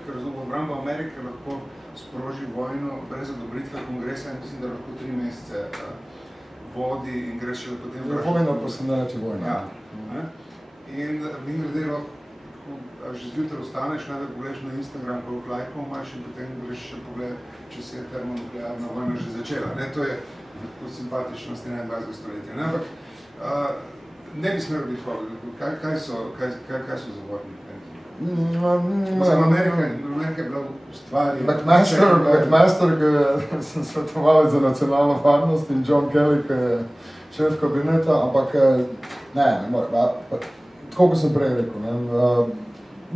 Ker v obrambo Amerike lahko sproži vojno brez odobritve kongresa in mislim, da lahko 3 mesece vodi in greš še potem... Vojno pa se ne reče vojno. Ja. In mi gledelo, že zjutraj ostaneš, da pogledaš na Instagram, koliko lajkov imaš in potem greš še pogledati, če se je termonuklearna vojna že začela. Ne? To je simpatičnost 21. stoletja. Ne? Ampak ne bi smelo biti hvala. Kaj so zavodni? Amerika je bila v stvari... McMaster, ki sem svetovalec za nacionalno varnost in John Kelly, ki je šef kabineta, ampak ne more. Tako, kot sem prej rekel, ne,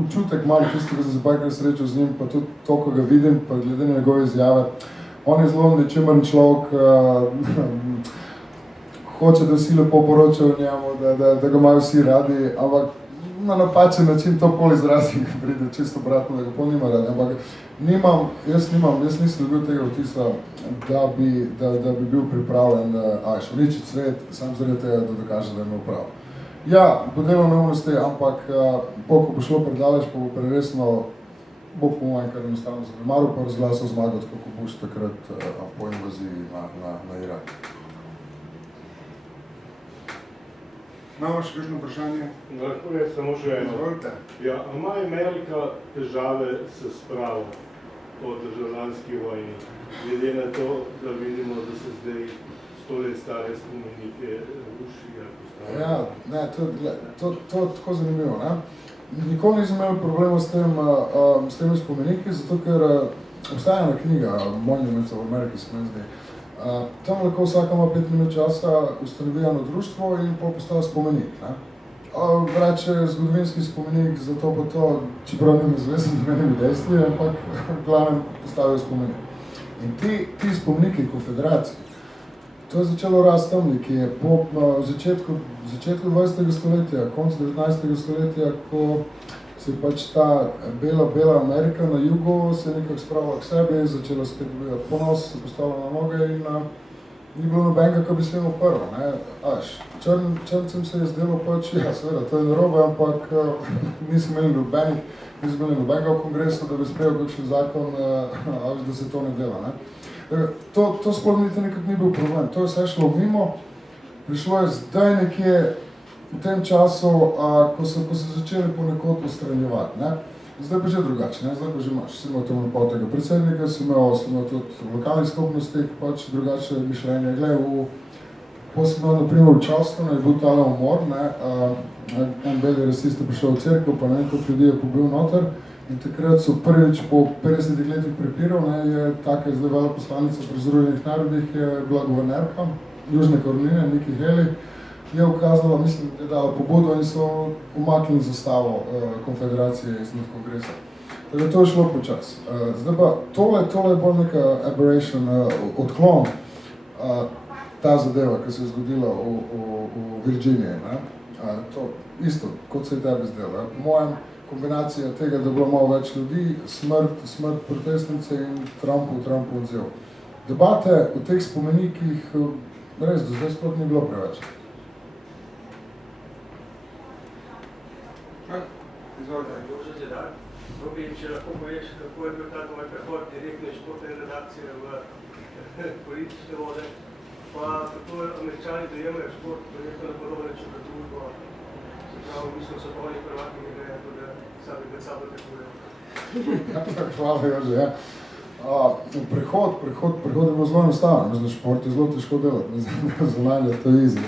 občutek malo tistega, da se parkrat srečal z njim, pa tudi to, ko ga vidim, pa glede na njegove izjave. On je zelo nečimrn človek, hoče, da vsi lepo poročajo njemu, da ga imajo vsi radi, ampak na napačen način to pol izrazi, ki pride čisto obratno, da ga pol nima radi. Ampak jaz nisem dobil tega vtisa, da bi bil pripravljen uničiti svet, sam zaradi tega, da dokaže, da je imel prav. Ja, bo delo neumnosti, ampak ko bo šlo predaleč, pa bo preresno, bo po mojem kar enostavno zanemaril, pa razglasil zmago, tako kot Bush takrat po invaziji na Irak. Imamo še kakšno vprašanje? Lahko je samo še eno. Izvolite. Ja, a ima Amerika težave s spravo po državljanski vojni? Glede na to, da vidimo, da se zdaj 100 let stare spomenike rušijo. Ja, ne, to je tako zanimivo, ne? Nikoli nisem imel problema s temi spomeniki, zato ker obstaja ena knjiga, Monuments of America, se meni zdi. Tam lahko vsaka ima 5 minut časa, ustanovi eno društvo in postavi spomenik, ne? Reče zgodovinski spomenik, zato pa to, čeprav nima zveze z menimi dejstvi, ampak v glavnem postavijo spomenik. In ti spomeniki konfederaciji, to je začelo rast tam, ki je po začetku 20. stoletja, koncu 19. stoletja, ko se je pač ta bela Amerika na jugu se je nekako spravila k sebi, začela spet dobivati ponos, se postavila na noge in ni bilo nobenega, ko bi se jim oprl, ne. Črncem se je zdelo pač, ja, seveda, to je narobe, ampak nismo imeli nobenega v kongresu, da bi sprejel kakšen zakon, da se to ne dela, ne. To sploh niti nekako ni bil problem, to je vse šlo mimo, prišlo je zdaj nekje v tem času, ko so se začeli ponekod ustranjevati, ne. Zdaj pa že drugače, ne, zdaj pa že imaš, si imel tam tega predsednika, si imel tudi v lokalnih skupnostih pač drugače mišljenje. Glej, posebno naprimer v Charlestonu je bil tale umor, ne, en beli rasist je prišel v cerkev, pa ne vem, koliko ljudi je pobil noter. In takrat so prvič po 50 letih prepirov, ne, je taka zdaj veleposlanica pri Združenih narodih, je bila guvernerka Južne Karoline, Nikki Haley, je ukazala, mislim, da je dala pobudo in so umaknili zastavo konfederacije izmed kongresa. Tako to je šlo počas. Zdaj pa, tole je bolj neka aberration, odklon, ta zadeva, ki se je zgodila v Virginiji, ne. To isto, kot se je tebi zdelo. Po mojem, kombinacija tega, da je bilo malo več ljudi, smrt protestnice in Trumpu odziv. Debate o teh spomenikih res do zdaj sploh ni bilo preveč. Izvolite. Robi, če lahko poveš, kako je bil ta tvoj prehod direktno iz športne redakcije v politične vode, pa kako Američani dojemajo šport, verjetno na podobne čuka družbo. Mi smo svetovni prvaki, ne grejo, tudi sami med sabo tekujejo. Hvala, Jože, ja. Prehod je bil zelo enostaven, mislim, šport je zelo težko delati, zunanje je to easy.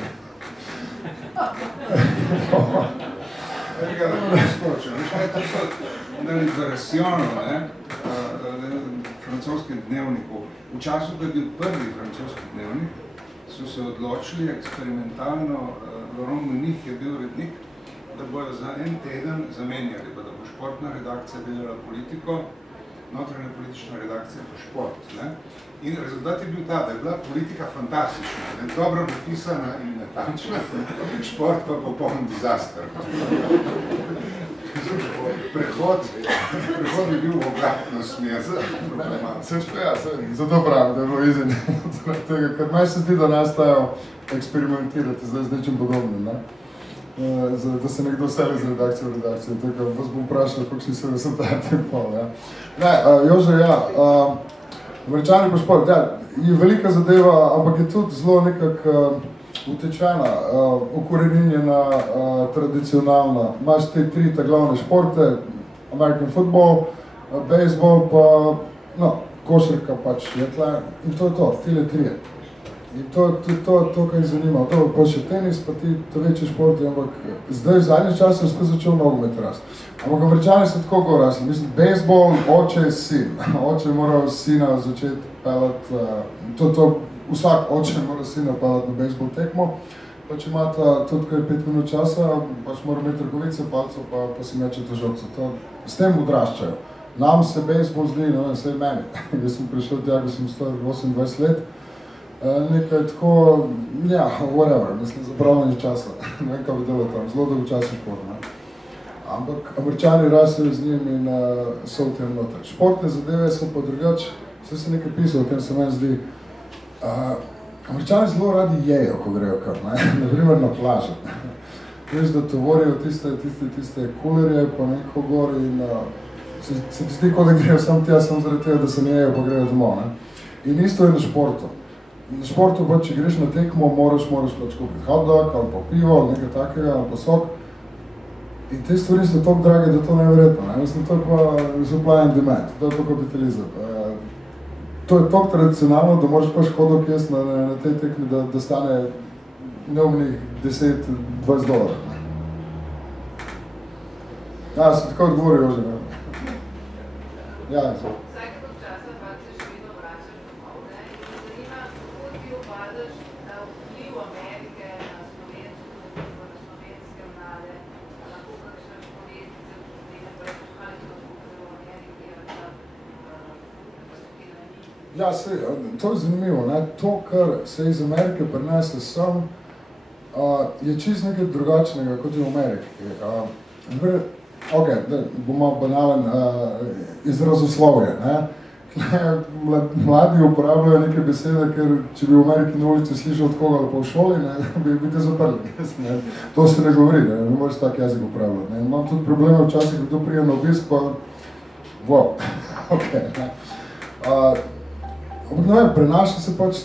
Tega lahko skočim. To so dali za Rasionu, francoskem dnevniku. V času, ko je bil prvi francoski dnevnik, so se odločili eksperimentalno, Laurent Munich je bil urednik, da bojo za en teden zamenjali, pa da bo športna redakcija delala politiko, notranja politična redakcija pa šport. Ne? In rezultat je bil ta, da je bila politika fantastična, dobro napisana in natančna, šport pa popoln disaster. Prehod je bil v obratno smer. Zato pravim, da je bilo izredno tega, ker meni se zdi, da nastajajo eksperimentirati zdaj z nečim podobnim, ne? Da se nekdo seli z redakcijo v redakcijo, tako vas bom vprašal, kakšni so rezultati in pol, ja. Ne, Jože, ja, Američani pa šport, ja, je velika zadeva, ampak je tudi zelo nekako utečena, ukoreninjena, tradicionalna. Imaš te tri glavne športe, American football, baseball pa, no, košarka pač je tle in to je to, tile trije. In to, kar jih zanima, to pa še tenis, pa ti večji športi, ampak zdaj v zadnji čas je spet začel nogomet rasti. Ampak Američani so tako go rasli, mislim, baseball, oče je sin, oče je moral sina začeti pelati, vsak oče mora sina pelati na baseball tekmo, pa če imata tudi, ko je 5 minut časa, pač mora imeti rokovice, palcev, pa si mečete žolce, s tem odraščajo. Nam se baseball zdi, no, vse meni, jaz sem prišel tja, ko sem star 28 let, nekaj tako, ja, whatever, mislim, zapravljanje časa, ne vem, kaj bi delal tam, zelo dolgočasen šport, ne. Ampak Američani rasejo z njim in so v tem noter. Športne zadeve so pa drugače, vse se nekaj pisal, o tem se meni zdi. Američani zelo radi jejo, ko grejo kar, naprimer na plažo. Veš, da tovorijo tiste kulerje, pa neko gor in se ti zdi, kot da grejo sam tja, samo zaradi tega, da se ne jejo, pa grejo domov. Ne? In isto je na športu. Na športu pa, če greš na tekmo, moraš pač kupiti hot dog, ali pa pivo, ali nekaj takega, ali pa sok. In te stvari so toliko drage, da to neverjetno. Ne? Mislim, to je pa supply and demand, to je pa kapitalizem. To je toliko tradicionalno, da moraš pač hot dog jesti na tej tekmi, da stane neumnih 10-20 dolarjev. Ja, sem tako odgovoril, Jože. Ja, Vsakega časa pa se še vedno vračaš domov, ne? In me zanima, kako ti opadaš vpliv Amerike na slovenske mlade, lahko kakšne politice, ali to v Ameriki, ali pa ja, to je zanimivo, ne? To, kar se iz Amerike prinese sem, je čisto nekaj drugačnega kot je v Ameriki. Ok, bom malo banalen izrazoslovje, ne? Mladi uporabljajo neke besede, ker če bi v Ameriki na ulici slišal od koga ali pa v šoli, ne, bi te zaprli. Ne? To se ne govori, ne moreš tak jezik uporabljati. Ne? Imam tudi probleme včasih, ko to prije na obisk, pa wow, ok. Ne vem, prenaša se pač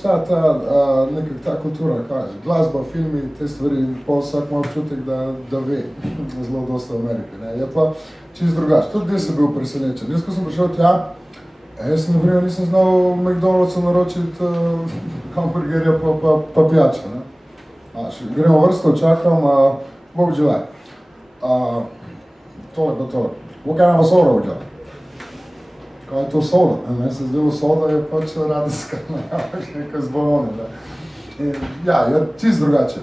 nekak ta kultura, kaže, glasba, filmi, te stvari, pa vsak ima občutek, da ve zelo dosta v Ameriki. Ne? Je pa čisto drugače. Tudi sem bil presenečen. Jaz, ko sem prišel tja, jaz sem, naprimer, nisem znal v McDonald'su naročiti hamburgerja pa pijača. Gremo vrsto, čakam, what would you like? Tole pa tole. What kind of a soda would you like? Kaj je to soda? Meni se zdelo, soda je pač radijska, nekaj z balone. Ja, je čisto drugače.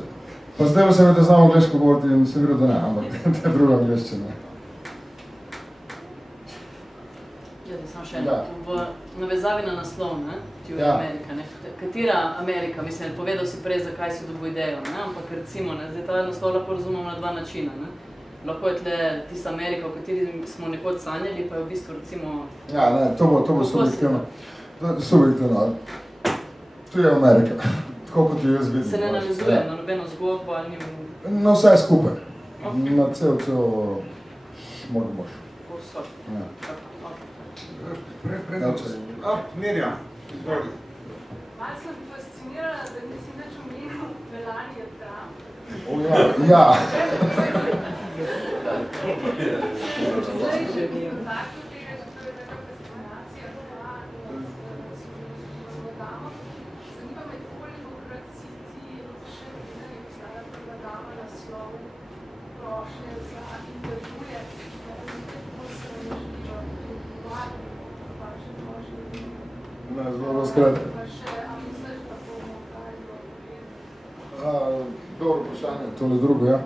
Pa zdaj se mi, da znam angleško govoriti in sem videl, da ne, ampak te druga angleščina. Ja, da sem še v navezavi na naslov, ne? Ti v Amerika, ne? Katera Amerika, mislim, povedal si prej, zakaj si dobil idejo, ne? Ampak recimo, ne? Zdaj ta naslov lahko razumemo na dva načina, ne? Lahko je tle tista Amerika, v kateri smo nekoč sanjali, pa je v bistvu recimo... Ja, ne, to bo subjektivno. Subjektivno. Tu je Amerika, tako kot jo jaz vidim. Se ne navezuje na nobeno zgodbo ali njim... Na vse skupaj. Na cel mož. Povsod. Ja. Mirjam, izvoli. Malo sem fascinirana, da nisi nič omenil Melania Trump. Ja. Zdaj, že v kontaktu tega, zato je neka fascinacija bila s to damo. Zanima me, koliko krat si ti še vedno je postala prva dama naslov prošnje za intervjuje, kako se želijo vladati, pa še možno Zelo skratko. pa še, a misliš, da bomo kaj Dobro vprašanje, tole drugo, ja.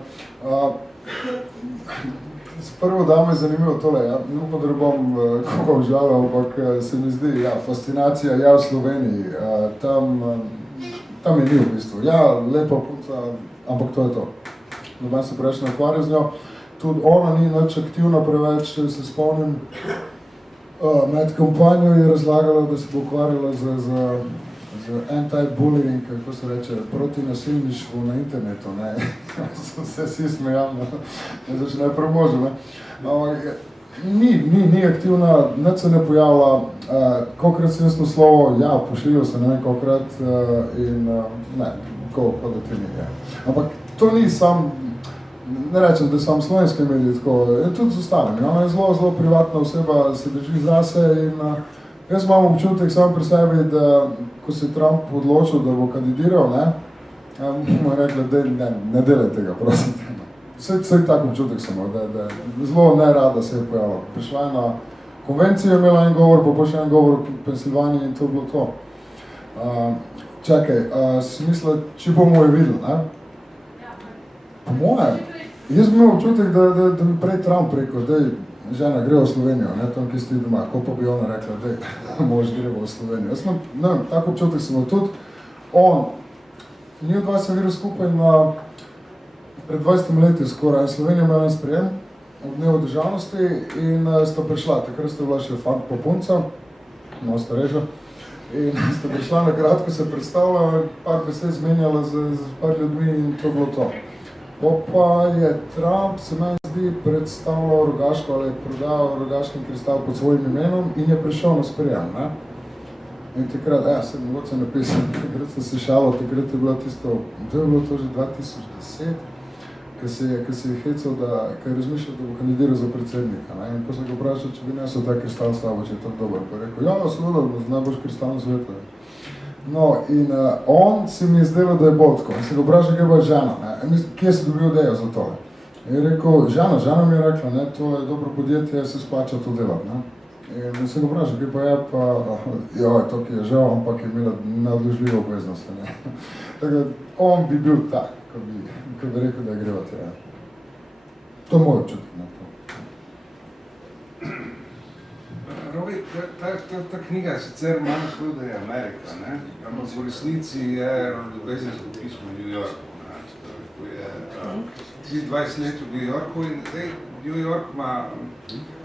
Prvo dame je zanimivo tole, ja. Upam, da ne bom koga užalil, ampak se mi zdi, ja, fascinacija, ja, v Sloveniji, tam je ni v bistvu. Ja, lepa punca, ampak to je to. Noben se preveč ne ukvarja z njo. Tudi ona ni nič aktivna preveč, če se spomnim. Med kampanjo je razlagala, da se bo ukvarjala z anti-bullying, kako se reče, proti nasilništvu na internetu, ne. Sem se vsi smejal, ne začne premožil, ne. Ni aktivna, nič se ne pojavila, kolikrat sem jaz naslovo, ja, pošiljal se, ne vem, kolikrat in ne, koliko da te ni, ja. Ampak to ni sam, ne rečem, da sam slovenski mediji tako, je tudi z ostalimi, ona je zelo privatna oseba, se drži zase in jaz imam občutek sam pri sebi, da ko se je Trump odločil, da bo kandidiral, ne, mu je rekla, da ne delaj tega, prosim. Vsej tak občutek sem, da zelo nerada se je pojavila. Prišla je na konvencijo, imela en govor, pa še en govor v Pensilvaniji in to je bilo to. Čakaj, si mislila, če bomo jo videli, ne? Po mojem, jaz bi imel občutek, da bi prej Trump rekel, da žena gre v Slovenijo, ne, tam, ki stoji doma, ko pa bi ona rekla, da mož gre v Slovenijo. Jaz imam, ne vem, tako občutek sem tudi. Njih dva sem videl skupaj pred 20 leti skoraj. Slovenija imela en sprejem v dnevu državnosti in sta prišla. Takrat sta bila še fant pa punca, malo starejša. In sta prišla na kratko, se predstavila, par besed zmenjala z par ljudmi in to je bilo to. Pa je Trump, se meni zdi, predstavljal Rogaško ali prodajal Rogaški kristal pod svojim imenom in je prišel na sprejem, ne? In takrat, sem mogoče napisal, takrat sem se šalil, takrat je bilo tisto, to je bilo to že 2010, ki se je hecal, ki je razmišljal, da bo kandidiral za predsednika, ne? In pa sem ga vprašal, če bi nesel ta kristal slabo, če je tako dober. Pa je rekel, ja, seveda, najboljši kristal na svetu. No, in on se mi je zdelo, da je Botko. In se ga vprašal, kaj bo žena, ne? Kje si dobil idejo za to? In je rekel, žena mi je rekla, ne, to je dobro podjetje, se splača to delati, ne? In se ga vprašal, kaj pa je, to ki je žal, ampak je imela neodložljivo obveznost, ne? Tako, on bi bil tak, ko bi rekel, da je greva tega. To je moj občutek na to. Robi, ta knjiga sicer malo škoda, da je Amerika, ne? Ampak v resnici je ljubezensko pismo v New Yorku, ne? Ko je 20 let v New Yorku in zdaj New York ima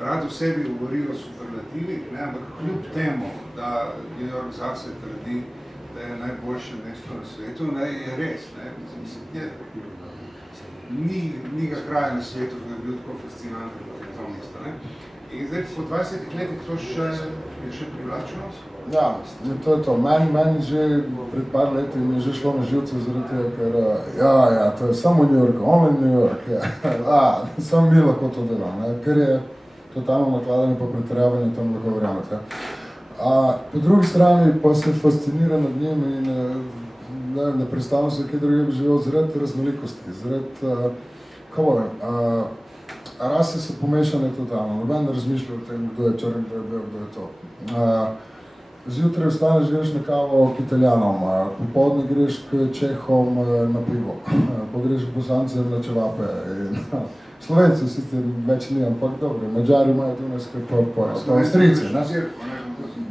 rad v sebi govorilo o superlativih, ne? Ampak kljub temu, da New York zase trdi, da je najboljše mesto na svetu, ne, je res, ne? Ni ga kraja na svetu, ki je bil tako fascinantno kot to mesto, ne? In zdaj po 20 letih to je še privlačno? Ja, to je to. Meni že pred par leti mi je že šlo na živce zaradi tega, ker to je samo New York, only New York, samo mi lahko to delam, ne? Ker je totalno nakladanje pa pretiravanje, tam lahko verjamete. Po drugi strani pa se fascinira nad njim in ne predstavljam se, kaj druge bi živel zaradi raznolikosti, zaradi, rase so pomešane totalno, noben ne razmišlja o tem, kdo je črn, kdo je bel, kdo je to. Zjutraj vstaneš, greš na kavo k Italijanom, popoldne greš k Čehom na pivo, pa greš k Bosancem na čevape. Slovenci sicer več ni, ampak dobro, Mađari imajo Dunajske pa Avstrijci, ne?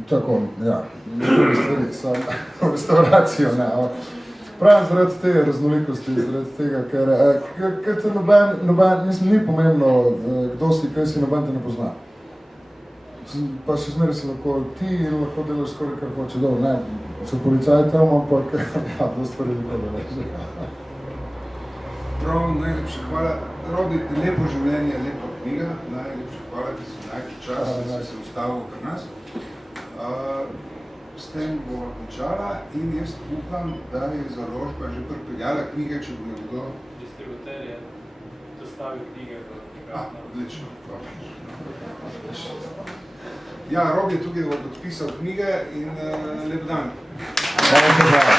Tako, ja, nekaj stvari, samo v restauracijo, ne? Pravim zaradi te raznolikosti, zaradi tega, ker te noben, ni pomembno, kdo si, kaj si, noben te ne pozna. Pa še zmeraj si lahko ti in lahko delaš skoraj kar hoče, dobro, ne, so policaji tam, ampak to stvari lahko delaš. Prav, najlepša hvala. Robi, lepo življenje, lepa knjiga, najlepša hvala, ki si najti čas, da si se ustavil pri nas. S tem bo končala in jaz upam, da je založba že pripeljala knjige, če bo nekdo... Distributer je dostavil knjige v knjigarno. Odlično. Ja, Rob je tukaj podpisal knjige in lep dan. Hvala.